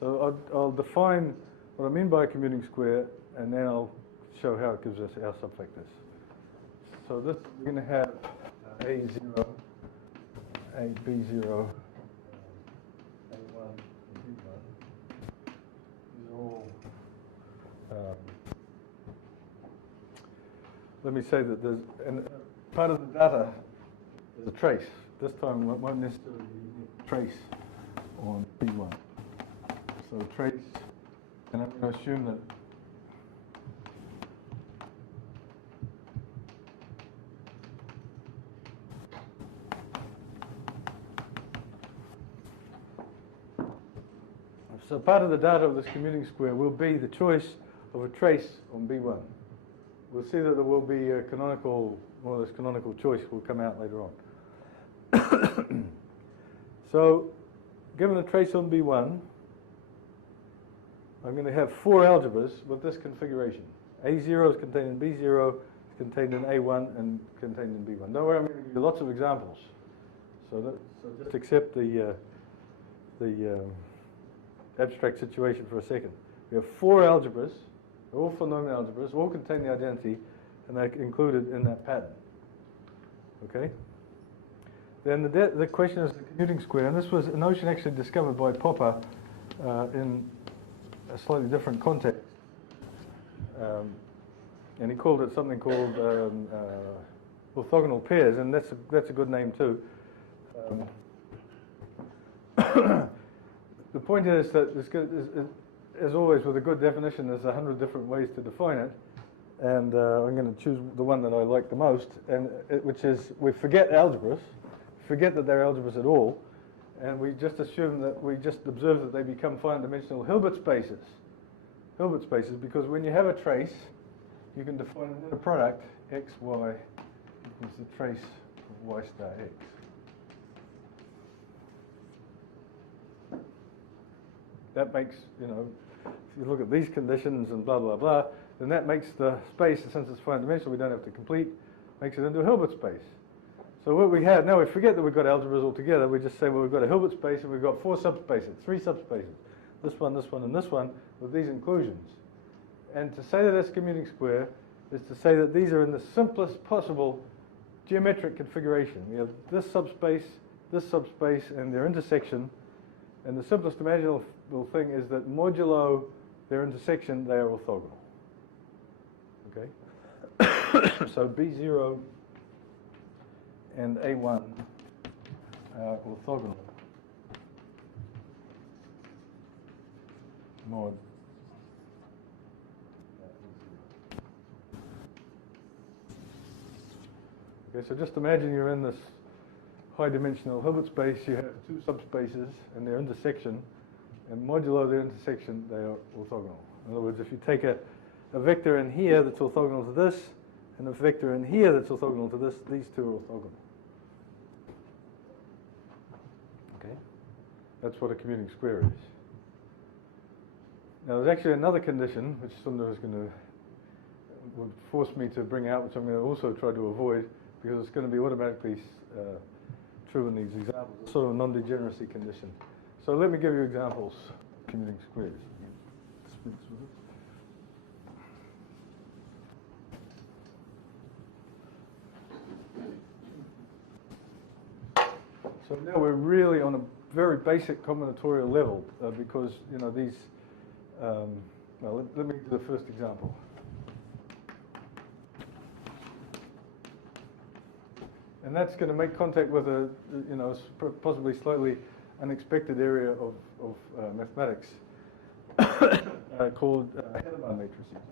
So I'll define what I mean by a commuting square, and then I'll show how it gives us our subfactors. So this, we're going to have A0, AB0, A1, and B1. These are all, let me say that there's, and part of the data is a trace. This time it won't necessarily be a trace on B1. So trace, and I'm going to assume that so part of the data of this commuting square will be the choice of a trace on B1. We'll see that there will be a canonical, more or less canonical choice will come out later on. So, given a trace on B1, I'm going to have 4 algebras with this configuration. A0 is contained in B0, is contained in A1, and contained in B1. Don't worry, I'm going to give you lots of examples. So just accept the abstract situation for a second. We have 4 algebras, they're all polynomial algebras, all contain the identity, and they're included in that pattern. Okay? Then the question is the commuting square, and this was a notion actually discovered by Popper in a slightly different context. And he called it something called orthogonal pairs, and that's a good name too. The point is that as always with a good definition, there's 100 different ways to define it, and I'm going to choose the one that I like the most, and which is we forget algebras, forget that they're algebras at all, and we just assume that we just observe that they become finite dimensional Hilbert spaces. Hilbert spaces, because when you have a trace, you can define an inner product x, y equals the trace of y star x. That makes, if you look at these conditions and blah, blah, blah, then that makes the space, and since it's finite dimensional, we don't have to complete, makes it into a Hilbert space. So what we have, now we forget that we've got algebras altogether, we just say, well, we've got a Hilbert space and we've got 4 subspaces, 3 subspaces, this one, and this one, with these inclusions. And to say that that's commuting square is to say that these are in the simplest possible geometric configuration. We have this subspace, and their intersection, and the simplest imaginable thing is that modulo their intersection, they are orthogonal. Okay? So B0 and A1 are orthogonal mod. Okay, so just imagine you're in this high-dimensional Hilbert space. You have 2 subspaces and their intersection, and modulo their intersection, they are orthogonal. In other words, if you take a vector in here that's orthogonal to this, and a vector in here that's orthogonal to this, these 2 are orthogonal. Okay? That's what a commuting square is. Now, there's actually another condition, which Sundar would force me to bring out, which I'm going to also try to avoid, because it's going to be automatically true in these examples. It's sort of a non-degeneracy condition. So let me give you examples of commuting squares. So now we're really on a very basic combinatorial level because these. Well, let me do the first example. And that's going to make contact with a, possibly slightly unexpected area of mathematics called Hilbert matrices.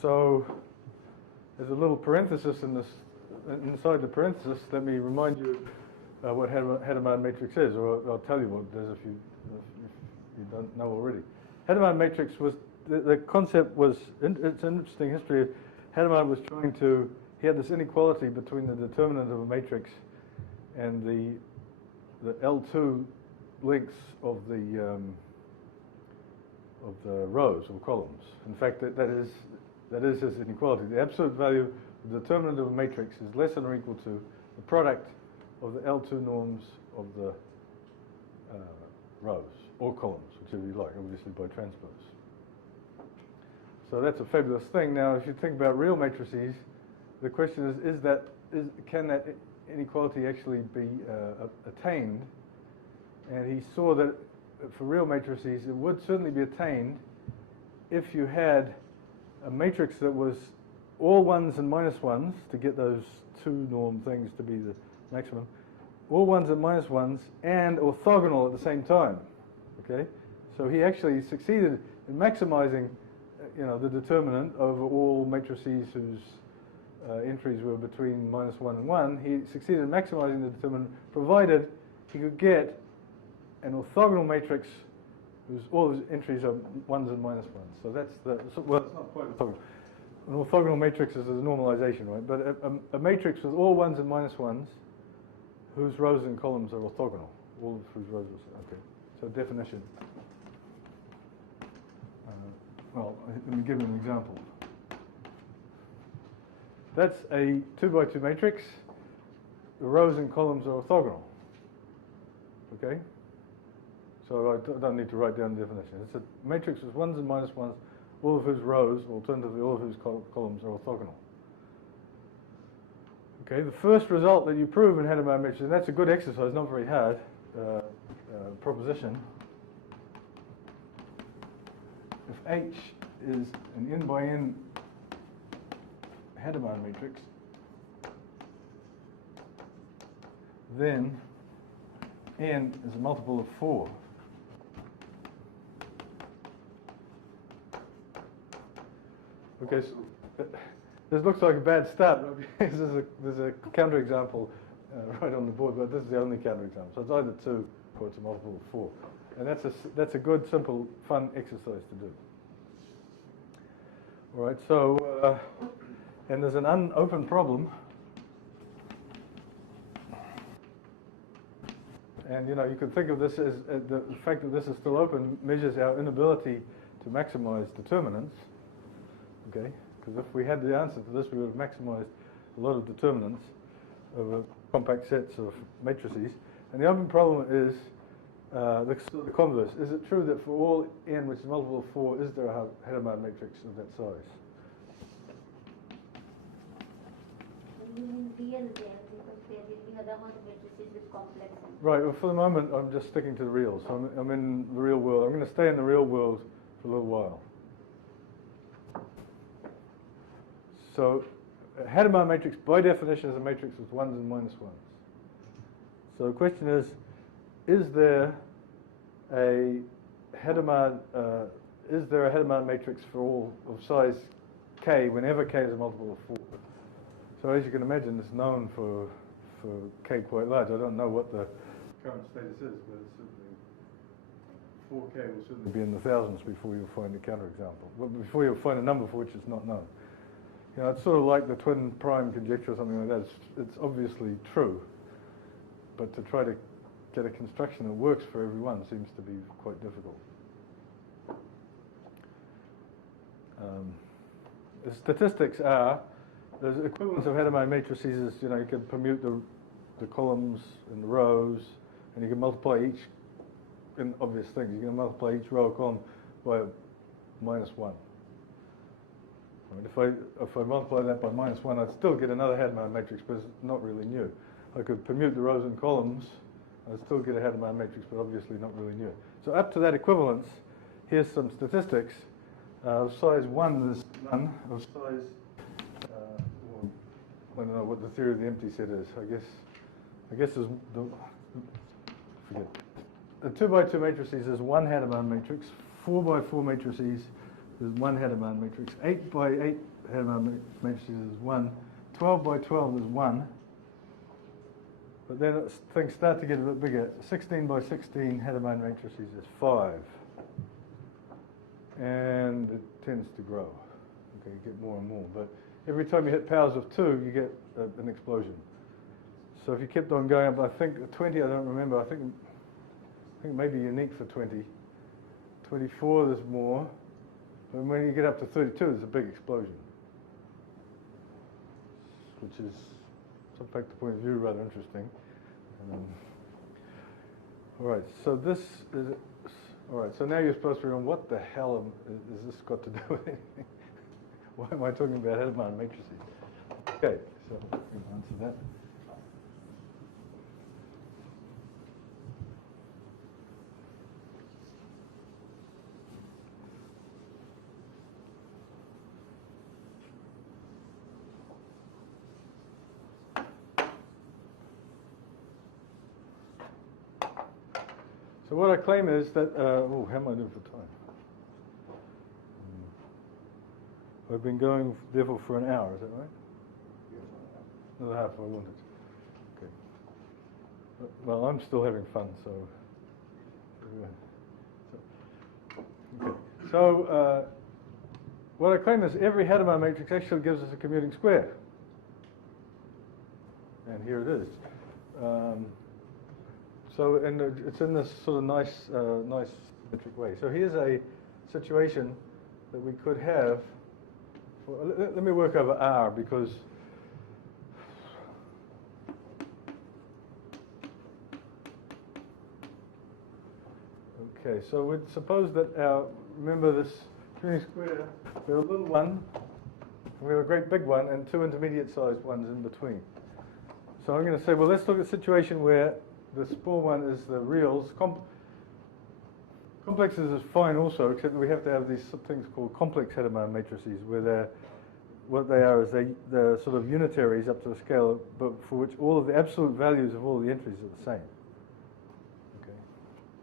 So there's a little parenthesis in this inside the parenthesis, let me remind you what Hadamard matrix is, or I'll tell you what it is if you don't know already. Hadamard matrix was, the concept was, it's an interesting history. Hadamard was trying to, he had this inequality between the determinant of a matrix and the L2 lengths of the rows or columns. In fact, that is his inequality. The absolute value, the determinant of a matrix is less than or equal to the product of the L2 norms of the rows or columns, whichever you like, obviously by transpose. So that's a fabulous thing. Now, if you think about real matrices, the question is can that inequality actually be attained? And he saw that for real matrices, it would certainly be attained if you had a matrix that was all ones and minus ones to get those two norm things to be the maximum, all ones and minus ones, and orthogonal at the same time. Okay, so he actually succeeded in maximizing, the determinant over all matrices whose entries were between -1 and 1. He succeeded in maximizing the determinant, provided he could get an orthogonal matrix whose all its entries are ones and minus ones. So that's well, it's not quite orthogonal. An orthogonal matrix is a normalization, right? But a matrix with all ones and minus ones, whose rows and columns are orthogonal, all of whose rows are, okay. So definition. Well, let me give you an example. That's a 2 by 2 matrix. The rows and columns are orthogonal. Okay? So I don't need to write down the definition. It's a matrix with ones and minus ones, all of whose rows, alternatively all of whose columns are orthogonal. Okay, the first result that you prove in Hadamard matrix, and that's a good exercise, not very hard, proposition. If H is an n by n Hadamard matrix, then n is a multiple of 4. Okay, so this looks like a bad start. There's a counterexample right on the board, but this is the only counterexample. So it's either 2 or it's a multiple of 4. And that's a good, simple, fun exercise to do. All right, so, and there's an unopened problem. And, you could think of this as the fact that this is still open measures our inability to maximize determinants. Okay, because if we had the answer to this, we would have maximized a lot of determinants over compact sets of matrices. And the open problem is the converse. Is it true that for all n which is multiple of 4, is there a Hadamard matrix of that size? You mean real there, because there will be other amount of matrices with complex. Right, well, for the moment, I'm just sticking to the real. So I'm in the real world. I'm going to stay in the real world for a little while. So a Hadamard matrix, by definition, is a matrix with ones and minus ones. So the question is there a Hadamard matrix for all of size k whenever k is a multiple of 4? So as you can imagine, it's known for k quite large. I don't know what the current status is, but it's certainly 4k will certainly be in the thousands before you'll find a counterexample. Well, before you'll find a number for which it's not known. It's sort of like the twin prime conjecture or something like that. It's obviously true, but to try to get a construction that works for everyone seems to be quite difficult. The statistics are, there's equivalence of Hadamard matrices. You can permute the columns and the rows, and you can multiply each, in obvious things, you can multiply each row or column by -1. If I multiply that by -1, I'd still get another Hadamard matrix, but it's not really new. I could permute the rows and columns, I'd still get a Hadamard matrix, but obviously not really new. So up to that equivalence, here's some statistics. Of size 1 is none. Of size, I don't know what the theory of the empty set is. I guess there's forget. The 2 by 2 matrices is 1 Hadamard matrix. 4 by 4 matrices is 1 Hadamard matrix. 8 by 8 Hadamard matrices is 1. 12 by 12 is 1. But then things start to get a bit bigger. 16 by 16 Hadamard matrices is 5. And it tends to grow. Okay, you get more and more. But every time you hit powers of 2, you get an explosion. So if you kept on going up, I think 20, I don't remember, I think it may be unique for 20. 24, there's more. But when you get up to 32, there's a big explosion. Which is, from the point of view, rather interesting. All right, so this is, all right, so now you're supposed to remember what the hell has this got to do with anything? Why am I talking about Hadamard matrices? Okay, so we can answer that. So what I claim is that, oh, how am I doing for time? I've been going, therefore, for an hour, is that right? Another half I wanted. Okay. Well, I'm still having fun, so. Okay. So, what I claim is every Hadamard matrix actually gives us a commuting square. And here it is. So, and it's in this sort of nice symmetric way. So here's a situation that we could have. Let me work over R because okay. So we'd suppose that remember this commuting square. We have a little one, we have a great big one, and two intermediate-sized ones in between. So I'm going to say, well, let's look at a situation where the small one is the reals. Complexes is fine also, except we have to have these things called complex Hadamard matrices, where what they are is they're sort of unitaries up to a scale, but for which all of the absolute values of all the entries are the same. Okay.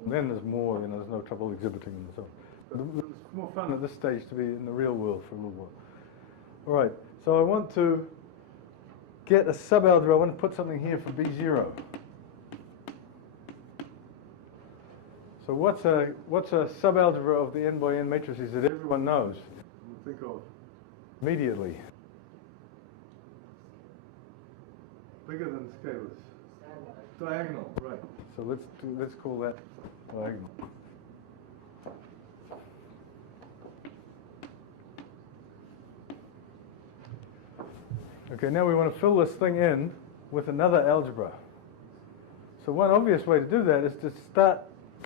And then there's more, there's no trouble exhibiting them and so on. But it's more fun at this stage to be in the real world for a little while. All right, so I want to get a subalgebra. I want to put something here for B0. So what's a subalgebra of the n by n matrices that everyone knows? We'll think of immediately. Bigger than scalars. Diagonal, right. So let's call that diagonal. Okay, now we want to fill this thing in with another algebra. So one obvious way to do that is to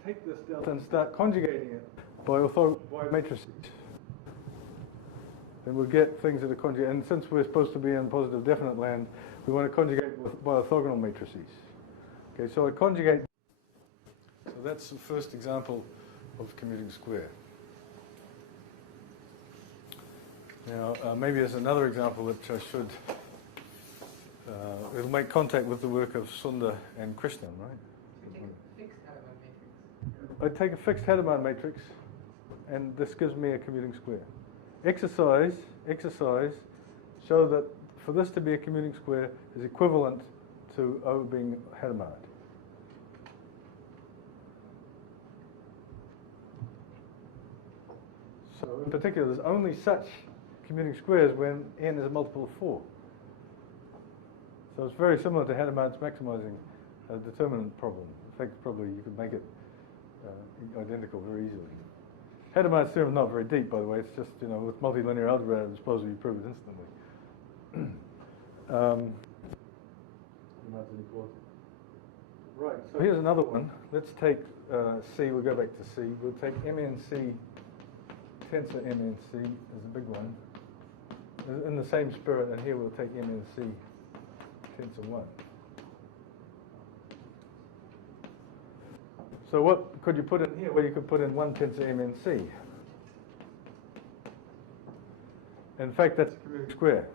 take this delta and start conjugating it by matrices. Then we'll get things that are conjugated. And since we're supposed to be in positive definite land, we want to conjugate by orthogonal matrices. Okay, so I conjugate. So that's the first example of commuting square. Now, maybe there's another example which I should. It'll make contact with the work of Sundar and Krishnan, right? I take a fixed Hadamard matrix, and this gives me a commuting square. Exercise, show that for this to be a commuting square is equivalent to O being Hadamard. So in particular, there's only such commuting squares when n is a multiple of 4. So it's very similar to Hadamard's maximizing determinant problem. In fact, probably you could make it identical very easily. Hadamard's theorem is not very deep, by the way. It's just, with multilinear algebra, I suppose you prove it instantly. Right, so here's another one. Let's take C. We'll go back to C. We'll take MNC, tensor MNC as a big one. In the same spirit, and here we'll take MNC, tensor 1. So what could you put in here? Well, you could put in 1 tensor MNC. In fact, that's a commuting square.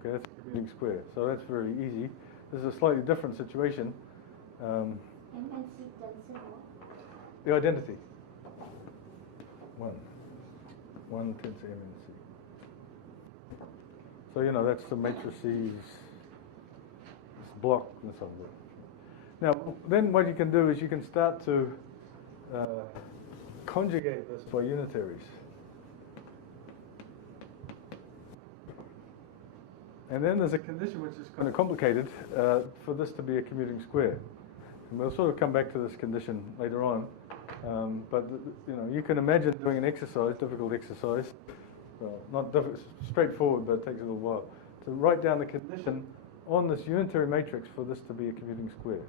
Okay, that's a commuting square. So that's very easy. This is a slightly different situation. MNC tensor what? The identity. 1 tensor MNC. So, you know, that's the matrices, this block and so on. Now, then what you can do is you can start to conjugate this by unitaries. And then there's a condition which is kind of complicated for this to be a commuting square. And we'll sort of come back to this condition later on. But you know, you can imagine doing an exercise, difficult exercise, well, not straightforward, but it takes a little while, to write down the condition on this unitary matrix for this to be a commuting square.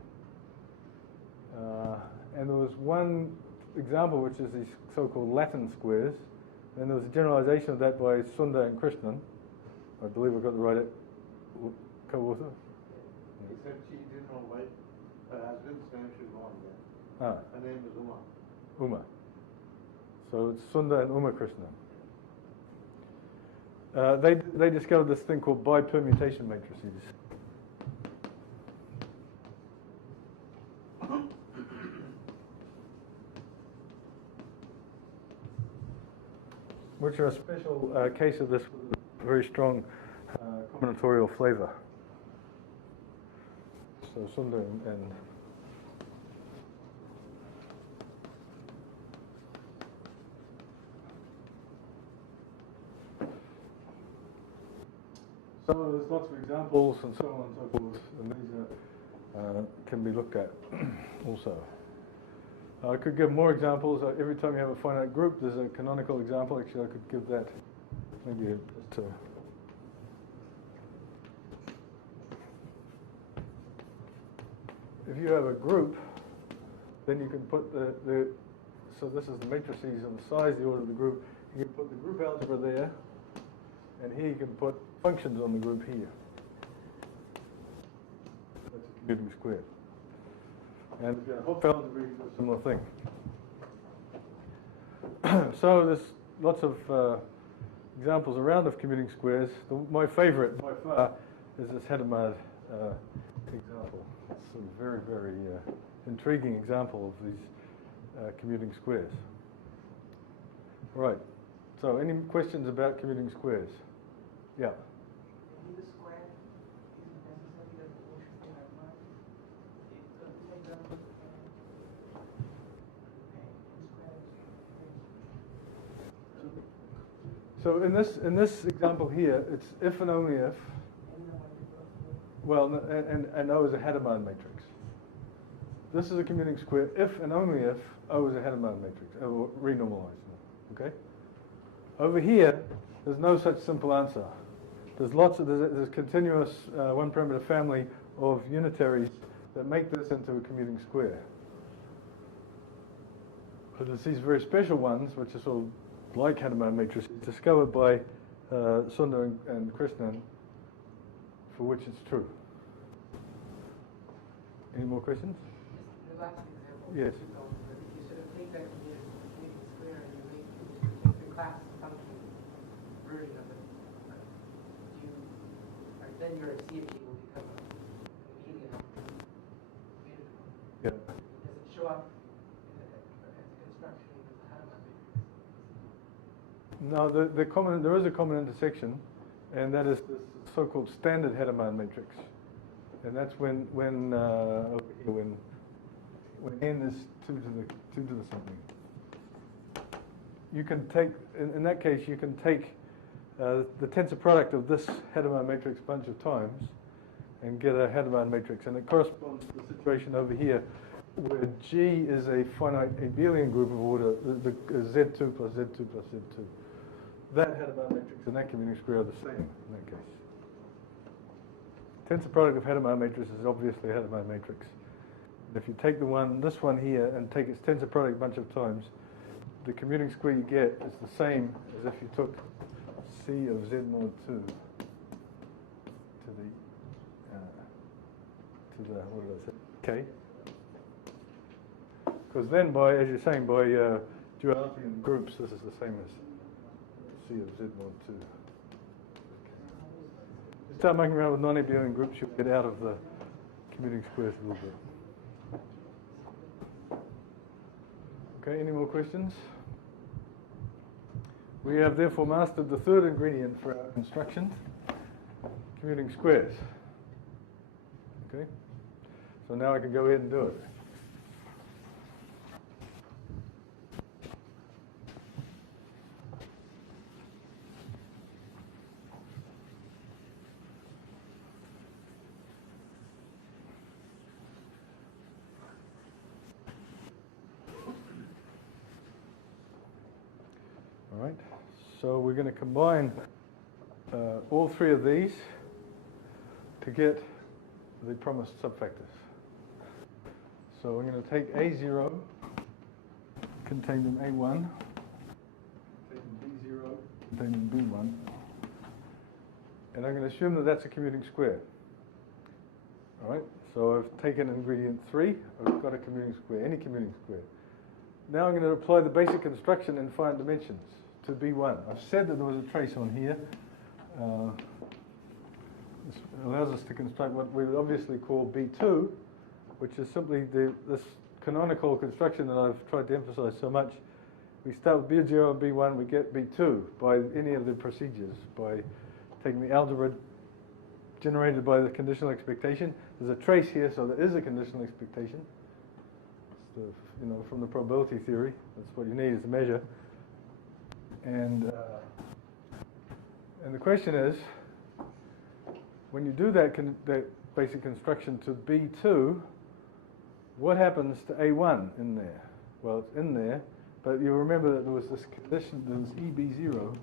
And there was one example, which is these so-called Latin squares. And there was a generalization of that by Sundar and Krishnan. I believe I got the right co-author. He said she didn't know why her husband's name should go on there. Her name is Uma. Uma. So it's Sundar and Uma Krishnan. They discovered this thing called bipermutation matrices. Which are a special case of this with a very strong combinatorial flavor. So Sundar and so there's lots of examples and so on and so forth, and these can be looked at also. I could give more examples. Every time you have a finite group, there's a canonical example. Actually, I could give that maybe just if you have a group, then you can put so this is the matrices of the size, the order of the group. You can put the group algebra there, and here you can put functions on the group here. That's a commuting square. And if you have Hopf algebra, you do a similar thing. So there's lots of examples around of commuting squares. My favorite by far is this Hadamard example. It's a very, very intriguing example of these commuting squares. Right. So any questions about commuting squares? Yeah. The square isn't necessarily the proportion to have one. So in this example here, it's if and only if. Well, and O is a Hadamard matrix. This is a commuting square if and only if O is a Hadamard matrix, or renormalized. Okay. Over here, there's no such simple answer. There's there's a continuous one-parameter family of unitaries that make this into a commuting square. But there's these very special ones, which are sort of like Hadamard matrices, discovered by Sundar and Krishnan, for which it's true. Any more questions? The last example. Yes. You sort of take that commuting square and you take the class function version of it. Then your CFG will become a median commutative. Yeah. Does it show up as a construction with the Hadamard matrix? No, there is a common intersection, and that is the so-called standard Hadamard matrix. And that's when over here, when n is 2 to the something. You can take, in that case, you can take the tensor product of this Hadamard matrix a bunch of times and get a Hadamard matrix. And it corresponds to the situation over here where G is a finite abelian group of order, the Z2 plus Z2 plus Z2. That Hadamard matrix and that commuting square are the same in that case. Tensor product of Hadamard matrices is obviously a Hadamard matrix. And if you take this one here, and take its tensor product a bunch of times, the commuting square you get is the same as if you took C of Z mod 2 to the what did I say? K. Because then as you're saying, by duality in groups, this is the same as C of Z mod 2. You start making around with non-abelian groups, you'll get out of the commuting squares a little bit. Okay, any more questions? We have therefore mastered the third ingredient for our construction, commuting squares. Okay? So now I can go ahead and do it. All right, so we're going to combine all three of these to get the promised subfactors. So I'm going to take A0, contained in A1, contained in B0, contained in B1, and I'm going to assume that that's a commuting square. All right, so I've taken ingredient 3, I've got a commuting square, any commuting square. Now I'm going to apply the basic construction in finite dimensions to B1. I've said that there was a trace on here. This allows us to construct what we would obviously call B2, which is simply this canonical construction that I've tried to emphasize so much. We start with B0 and B1, we get B2 by any of the procedures, by taking the algebra generated by the conditional expectation. There's a trace here, so there is a conditional expectation. It's from the probability theory. That's what you need is the measure. And the question is, when you do that basic construction to B2, what happens to A1 in there? Well, it's in there, but you remember that there was this condition, there was EB0.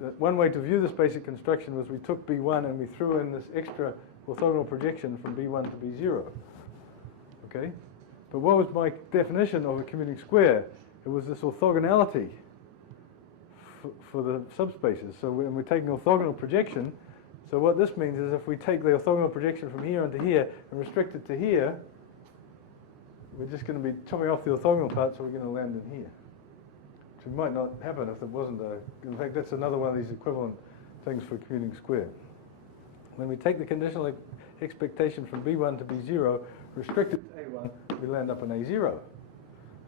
That one way to view this basic construction was we took B1 and we threw in this extra orthogonal projection from B1 to B0. Okay? But what was my definition of a commuting square? It was this orthogonality for the subspaces. So when we're taking orthogonal projection, so what this means is if we take the orthogonal projection from here onto here and restrict it to here, we're just going to be chopping off the orthogonal part, so we're going to land in here. Which might not happen if it wasn't in fact, that's another one of these equivalent things for commuting square. When we take the conditional expectation from B1 to B0, restrict it to A1, we land up in A0.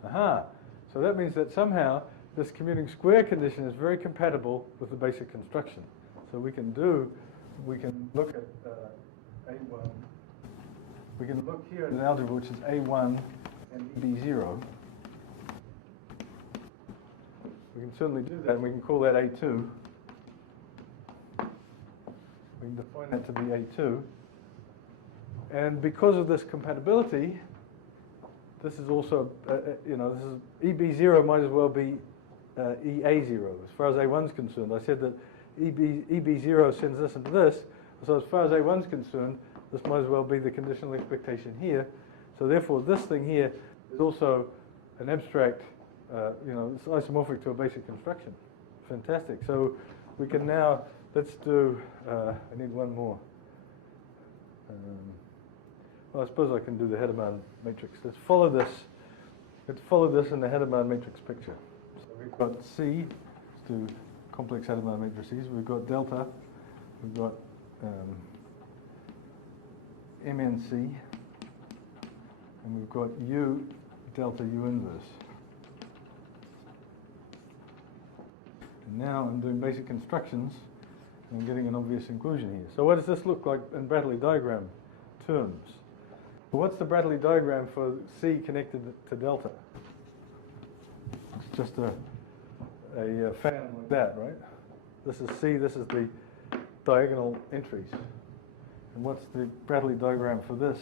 Aha! So that means that somehow this commuting square condition is very compatible with the basic construction. So we can look at A1. We can look here at an algebra which is A1 and B0. We can certainly do that, and we can call that A2. We can define that to be A2. And because of this compatibility, this is also, this is EB0 might as well be EA0 as far as A1's concerned. I said that EB0 sends this into this, so as far as A1's concerned, this might as well be the conditional expectation here. So therefore, this thing here is also an abstract, it's isomorphic to a basic construction. Fantastic. So we can now, let's do, I need one more. Well, I suppose I can do the Hedemar matrix. Let's follow this in the Hedemar matrix picture. So we've got C, let's do complex Hedemar matrices. We've got delta, we've got MNC, and we've got U, delta U inverse. And now I'm doing basic constructions, and I'm getting an obvious inclusion here. So what does this look like in Bratley diagram terms? Well, what's the Bratley diagram for C connected to delta? It's just a fan like that, right? This is C, this is the diagonal entries. And what's the Bratley diagram for this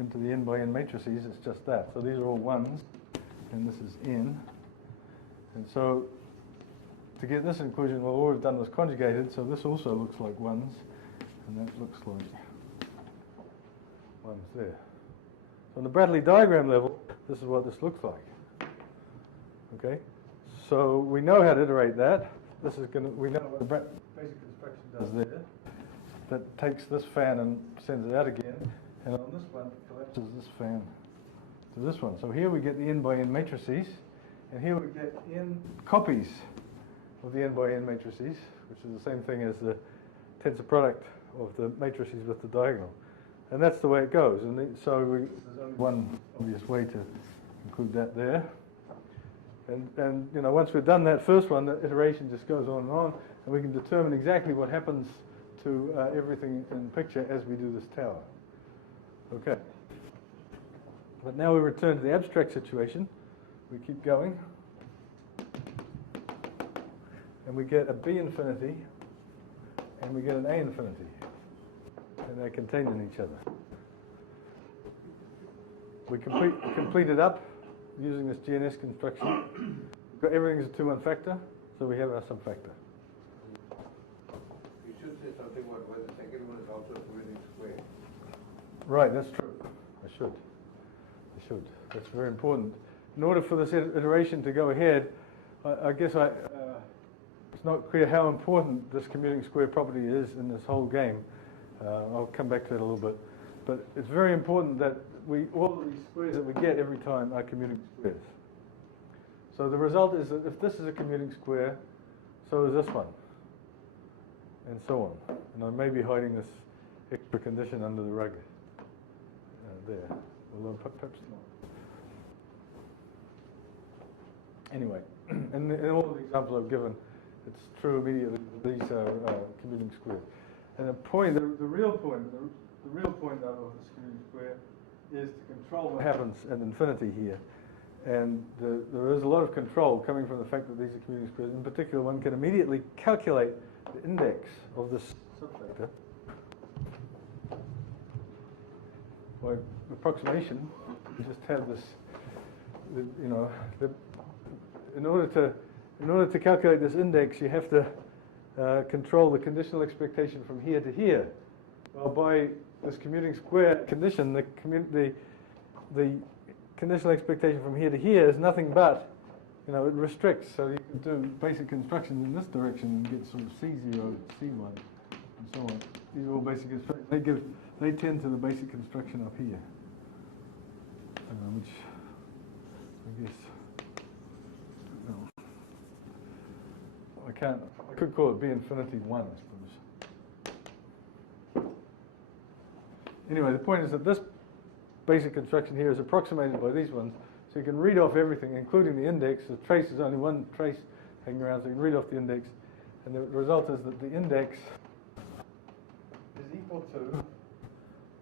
into the n by n matrices? It's just that. So these are all ones, and this is n. And so to get this inclusion, well, all we've done was conjugated, so this also looks like ones, and that looks like ones there. So on the Bratley diagram level, this is what this looks like. Okay? So we know how to iterate that. We know what the basic construction does there. That takes this fan and sends it out again, and on this one, it collapses this fan to this one. So here we get the n by n matrices, and here we get n copies of the n by n matrices, which is the same thing as the tensor product of the matrices with the diagonal. And that's the way it goes. And so there's only one obvious way to include that there. And you know, once we've done that first one, the iteration just goes on, and we can determine exactly what happens to everything in the picture as we do this tower. Okay. But now we return to the abstract situation. We keep going. And we get a B infinity, and we get an A infinity. And they're contained in each other. We complete it up using this GNS construction. Everything's a 2-1 factor, so we have our subfactor. You should say something about why the second one is also a commuting square. Right, that's true. I should. That's very important. In order for this iteration to go ahead, I guess it's not clear how important this commuting square property is in this whole game. I'll come back to that a little bit. But it's very important that all of these squares that we get every time are commuting squares. So the result is that if this is a commuting square, so is this one, and so on. And I may be hiding this extra condition under the rug there, although perhaps not. Anyway, in all of the examples I've given, it's true immediately that these are commuting squares. And the real point of this commuting square is to control what happens at infinity here. And there is a lot of control coming from the fact that these are commuting squares. In particular, one can immediately calculate the index of this subfactor by approximation. You just have this, you know, in order to calculate this index, you have to control the conditional expectation from here to here. Well, by this commuting square condition, the conditional expectation from here to here is nothing but, you know, it restricts. So you can do basic constructions in this direction and get sort of C0, C1, and so on. These are all basic constructions. They tend to the basic construction up here, which I guess, no, I could call it B infinity 1, I suppose. Anyway, the point is that this basic construction here is approximated by these ones, so you can read off everything, including the index. The trace is only one trace hanging around, so you can read off the index, and the result is that the index is equal to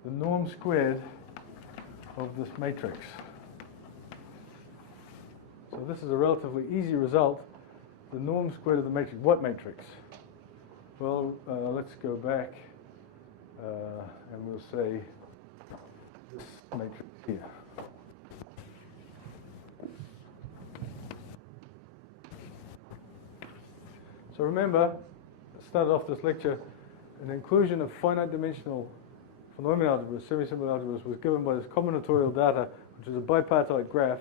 the norm squared of this matrix. So this is a relatively easy result. The norm squared of the matrix. What matrix? Well, let's go back and we'll say this matrix here. So remember, I started off this lecture, an inclusion of finite dimensional polynomial algebras, semi-simple algebras, was given by this combinatorial data, which is a bipartite graph.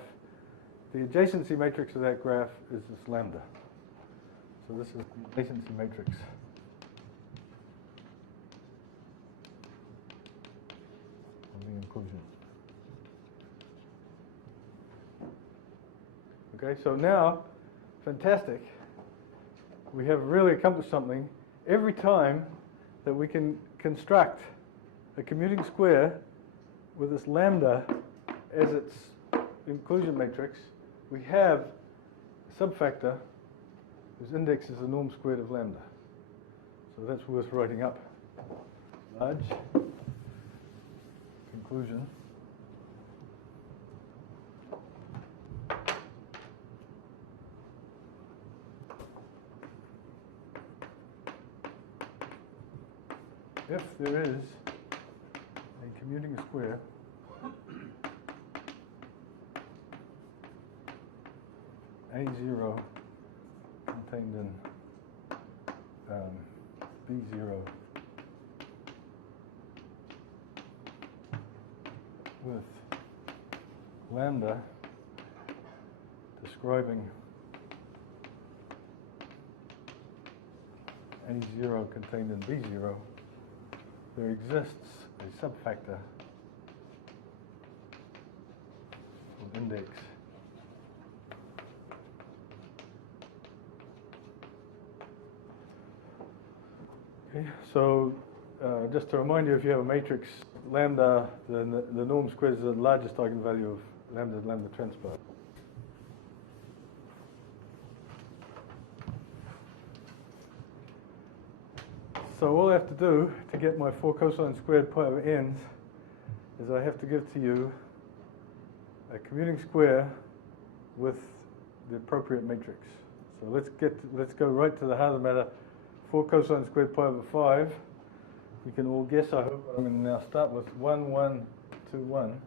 The adjacency matrix of that graph is this lambda. So this is the adjacency matrix. Of the inclusion. Okay, so now, fantastic. We have really accomplished something. Every time that we can construct a commuting square with this lambda as its inclusion matrix, we have a subfactor whose index is the norm squared of lambda. So that's worth writing up. Large conclusion. If there is a commuting square A0 contained in B0 with lambda describing A0 contained in B0, there exists a subfactor of index okay, so just to remind you, if you have a matrix lambda, then the norm squared is the largest eigenvalue of lambda transpose. So all I have to do to get my 4 cosine squared pi over n's is I have to give to you a commuting square with the appropriate matrix. So let's go right to the heart of the matter. 4 cosine squared pi over 5. You can all guess, I hope. I'm going to now start with 1, 1, 2, 1.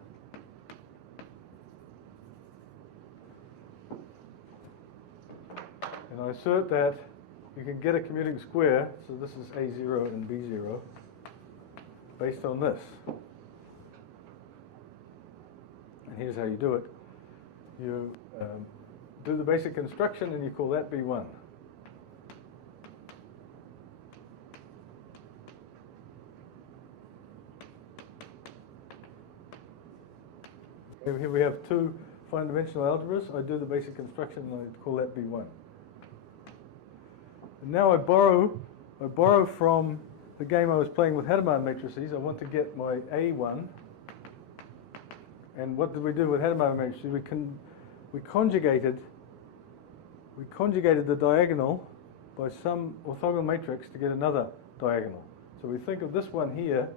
And I assert that you can get a commuting square, so this is A0 and B0, based on this. And here's how you do it. You do the basic construction and you call that B1. Here we have 2 fine dimensional algebras. I do the basic construction and I call that B1. And now I borrow from the game I was playing with Hadamard matrices. I want to get my A1. And what did we do with Hadamard matrices? We conjugated the diagonal by some orthogonal matrix to get another diagonal. So we think of this one here,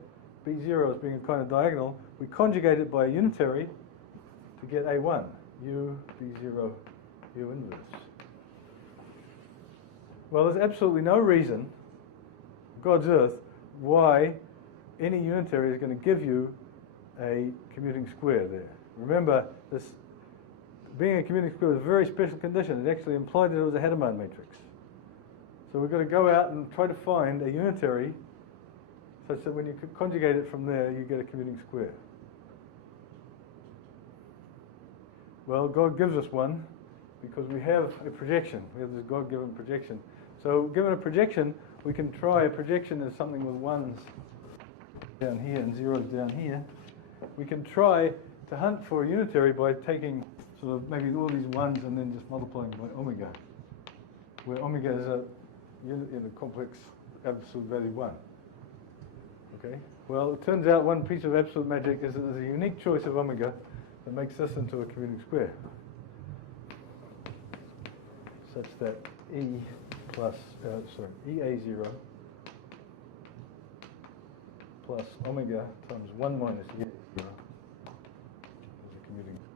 B0, as being a kind of diagonal. We conjugate it by a unitary to get A1, U, B0, U inverse. Well, there's absolutely no reason, God's earth, why any unitary is going to give you a commuting square there. Remember, this being a commuting square was a very special condition. It actually implied that it was a Hadamard matrix. So we've got to go out and try to find a unitary such that when you conjugate it from there, you get a commuting square. Well, God gives us one because we have a projection. We have this God-given projection. So given a projection, we can try a projection as something with 1s down here and 0s down here. We can try to hunt for a unitary by taking sort of maybe all these 1s and then just multiplying by omega, where omega is a unit in a complex absolute value 1. Okay? Well, it turns out one piece of absolute magic is that there's a unique choice of omega that makes this into a commuting square, such that EA0 plus omega times 1 minus EA0 is a commuting square.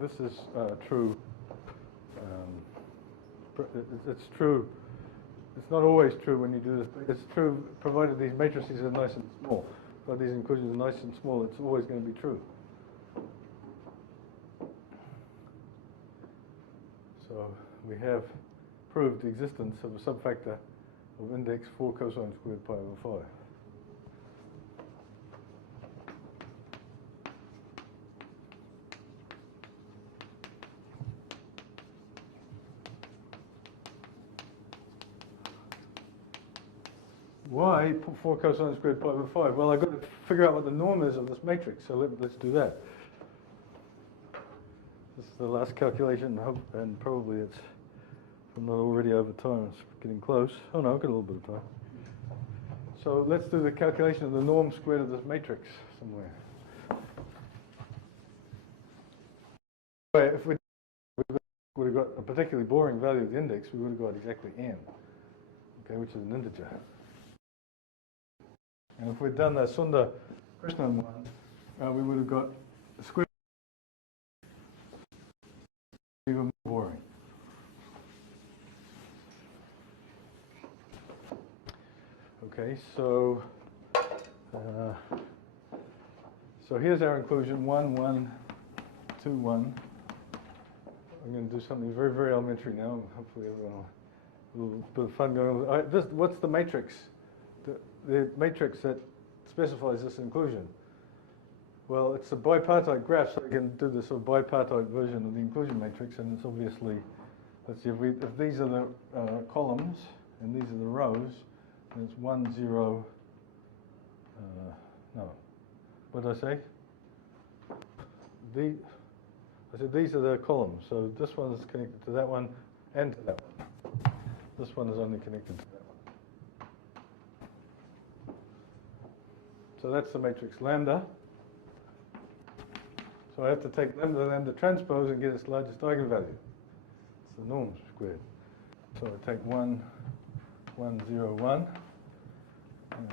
This is true. It's true. It's not always true when you do this. It's true provided these matrices are nice and small. Provided these inclusions are nice and small, it's always going to be true. So we have proved the existence of a subfactor of index 4 cosine squared pi over 5. Why 4 cosine squared pi over 5? Well, I've got to figure out what the norm is of this matrix, so let's do that. This is the last calculation, and probably it's, if I'm not already over time, it's getting close. Oh no, I've got a little bit of time. So let's do the calculation of the norm squared of this matrix somewhere. If we would have got a particularly boring value of the index, we would have got exactly n, okay, which is an integer. And if we'd done the Sunda-Krishnan one, we would have got a square even more boring. Okay, so here's our inclusion: 1, 1, 2, 1. I'm going to do something very, very elementary now. Hopefully, everyone will a little bit of fun going on. What's the matrix? The matrix that specifies this inclusion? Well, it's a bipartite graph, so you can do this sort of bipartite version of the inclusion matrix, and it's obviously, let's see, if these are the columns and these are the rows, then it's 1, 0, no. What did I say? I said these are the columns, so this one is connected to that one and to that one. This one is only connected to that one. So that's the matrix lambda. So I have to take lambda transpose and get its largest eigenvalue. It's the norm squared. So I take 1, 1, 0, 1, and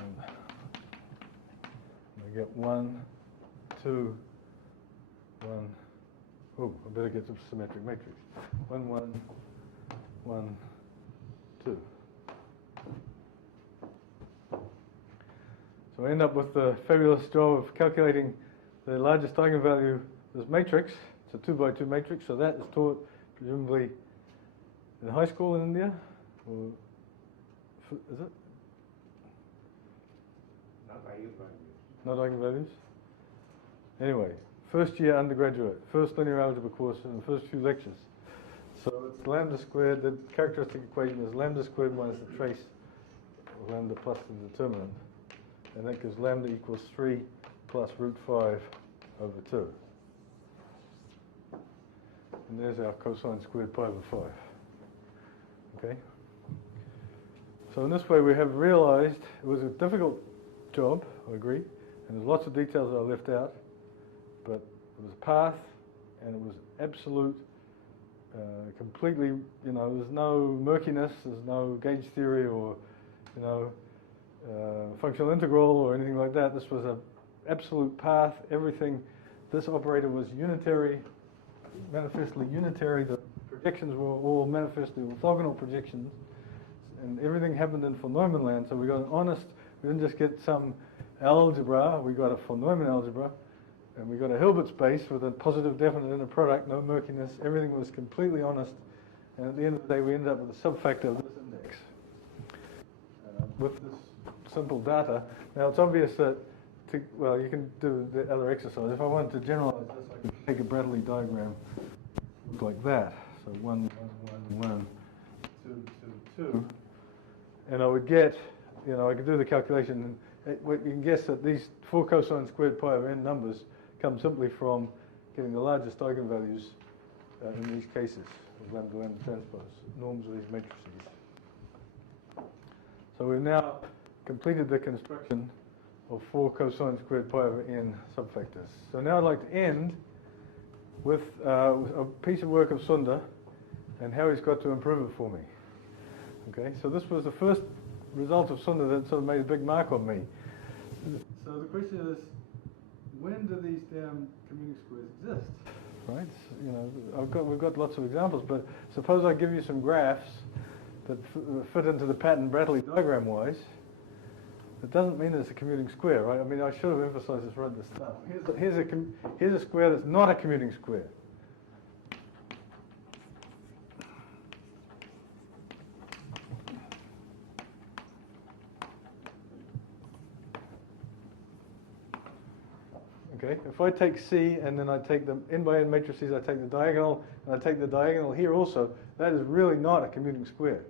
I get 1, 2, 1. Oh, I better get the symmetric matrix. 1, 1, 1, 2. So I end up with the fabulous job of calculating the largest eigenvalue of this matrix. It's a 2 by 2 matrix, so that is taught presumably in high school in India, or is it? Not eigenvalues. Not eigenvalues? Anyway, first year undergraduate, first linear algebra course in the first few lectures. So it's lambda squared, the characteristic equation is lambda squared minus the trace of lambda plus the determinant. And that gives lambda equals 3 plus root 5 over 2. And there's our cosine squared pi over 5. Okay? So in this way we have realized it was a difficult job, I agree, and there's lots of details that I left out, but it was path, and it was absolute, completely, there's no murkiness, there's no gauge theory or, functional integral or anything like that. This was an absolute path. Everything, this operator was unitary, manifestly unitary. The projections were all manifestly orthogonal projections, and everything happened in von Neumann land. So we got an honest, we didn't just get some algebra, we got a von Neumann algebra, and we got a Hilbert space with a positive definite inner product, no murkiness. Everything was completely honest, and at the end of the day we ended up with a subfactor of this index. With this simple data. Now it's obvious that, you can do the other exercise. If I wanted to generalize this, I could take a Bratley diagram, look like that. So 1, 1, 1, 1, 2, 2, 2. And I would get, I could do the calculation. And you can guess that these 4 cosine squared pi over n numbers come simply from getting the largest eigenvalues in these cases of lambda transpose, norms of these matrices. So we've now completed the construction of 4 cosine squared pi over n subfactors. So now I'd like to end with a piece of work of Sundar and how he's got to improve it for me. Okay, so this was the first result of Sundar that sort of made a big mark on me. So the question is, when do these damn commuting squares exist? Right? We've got lots of examples, but suppose I give you some graphs that fit into the pattern Bratley diagram wise. It doesn't mean it's a commuting square, right? I mean, I should have emphasized this right at the start. Here's a square that's not a commuting square. Okay, if I take C and then I take the n by n matrices, I take the diagonal, and I take the diagonal here also, that is really not a commuting square.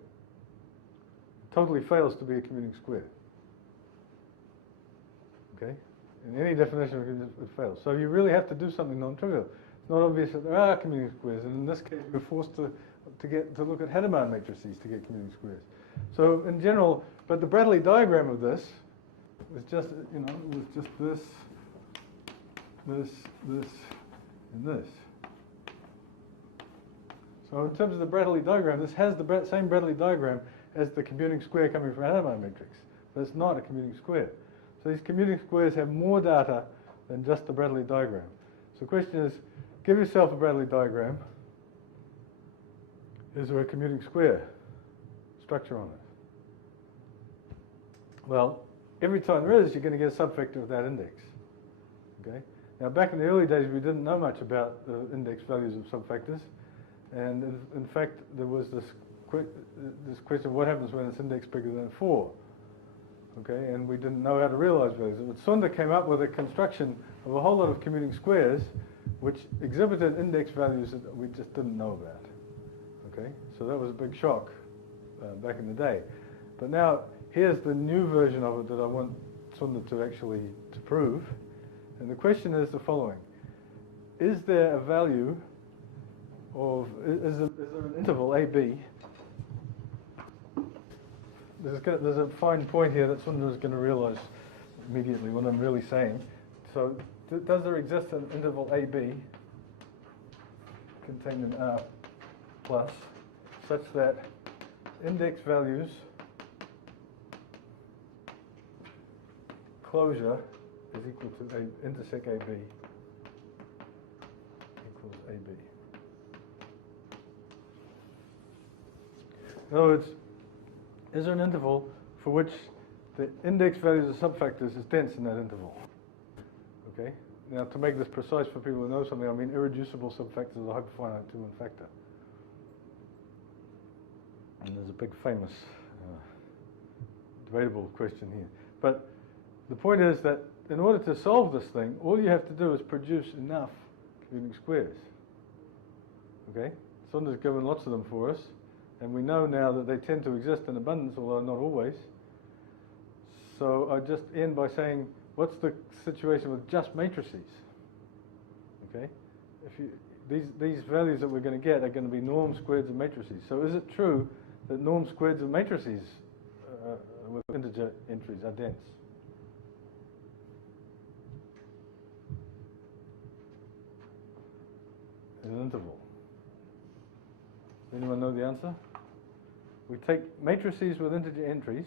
Totally fails to be a commuting square. Okay? In any definition, it fails. So you really have to do something non-trivial. It's not obvious that there are commuting squares, and in this case, we're forced to look at Hadamard matrices to get commuting squares. So in general, but the Bratley diagram of this was just, it was just this, and this. So in terms of the Bratley diagram, this has the same Bratley diagram as the commuting square coming from Hadamard matrix, but it's not a commuting square. So these commuting squares have more data than just the Bratley diagram. So the question is, give yourself a Bratley diagram. Is there a commuting square structure on it? Well, every time there is, you're going to get a subfactor of that index. Okay. Now, back in the early days, we didn't know much about the index values of subfactors, and in fact, there was this question of what happens when it's index bigger than 4. Okay, and we didn't know how to realize values. But Sundar came up with a construction of a whole lot of commuting squares which exhibited index values that we just didn't know about. Okay, so that was a big shock back in the day. But now, here's the new version of it that I want Sundar to actually prove. And the question is the following. Is there a value of, is there an interval AB? There's a fine point here that Sundar is going to realize immediately what I'm really saying. So does there exist an interval AB contained in R plus such that index values closure is equal to intersect AB equals AB. In other words, is there an interval for which the index values of subfactors is dense in that interval? Okay. Now, to make this precise for people who know something, I mean irreducible subfactors of the hyperfinite 2-1 factor. And there's a big famous debatable question here. But the point is that in order to solve this thing, all you have to do is produce enough commuting squares. Okay? Sonder's given lots of them for us, and we know now that they tend to exist in abundance, although not always. So I just end by saying, what's the situation with just matrices? Okay? These values that we're going to get are going to be norm squareds of matrices. So is it true that norm squareds of matrices with integer entries are dense? In an interval. Does anyone know the answer? We take matrices with integer entries.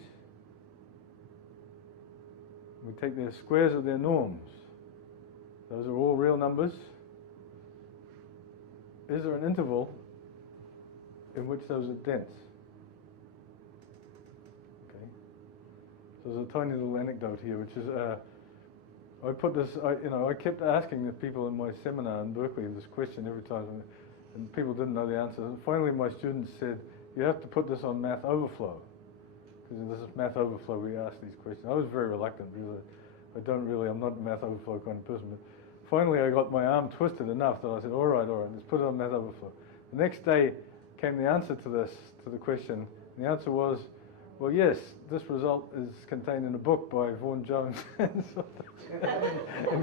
We take their squares of their norms. Those are all real numbers. Is there an interval in which those are dense? Okay. So there's a tiny little anecdote here, which is I put this. I kept asking the people in my seminar in Berkeley this question every time, and people didn't know the answer. And finally, my students said, "You have to put this on Math Overflow." Because this is Math Overflow, we ask these questions. I was very reluctant because I'm not a Math Overflow kind of person. But finally, I got my arm twisted enough that I said, all right, let's put it on Math Overflow. The next day came the answer to the question. And the answer was, well, yes, this result is contained in a book by Vaughan Jones and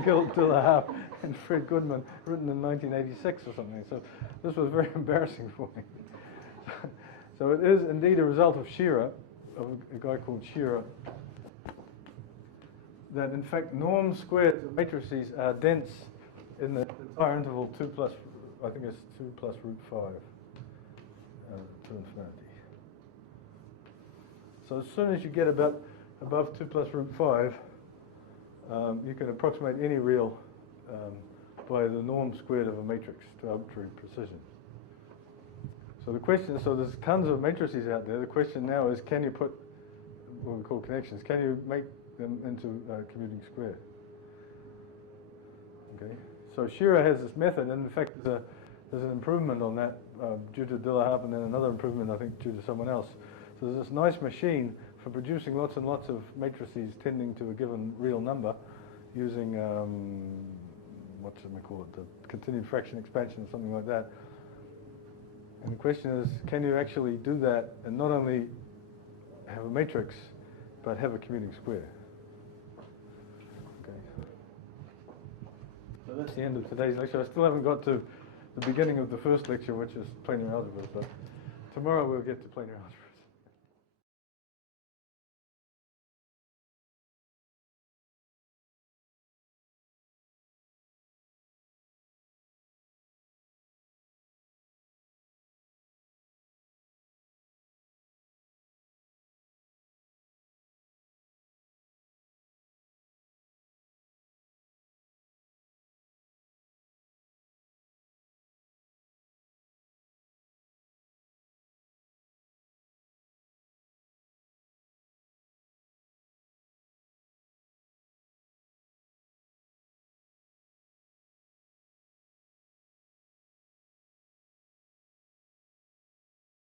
Gil Dillahab and Fred Goodman, written in 1986 or something. So this was very embarrassing for me. So it is indeed a result of Shearer, of a guy called Shearer, that in fact norm squares of matrices are dense in the entire interval 2 plus, I think it's 2 plus root 5 to infinity. So as soon as you get above 2 plus root 5, you can approximate any real by the norm squared of a matrix to arbitrary precision. So the question is, so there's tons of matrices out there. The question now is, can you put what we call connections? Can you make them into commuting square? Okay. So Shearer has this method, and in fact, there's an improvement on that due to Dillahab, and then another improvement, I think, due to someone else. So there's this nice machine for producing lots and lots of matrices tending to a given real number using what should we call it, the continued fraction expansion or something like that. And the question is, can you actually do that and not only have a matrix, but have a commuting square? Okay. So that's the end of today's lecture. I still haven't got to the beginning of the first lecture, which is planar algebras, but tomorrow we'll get to planar algebras.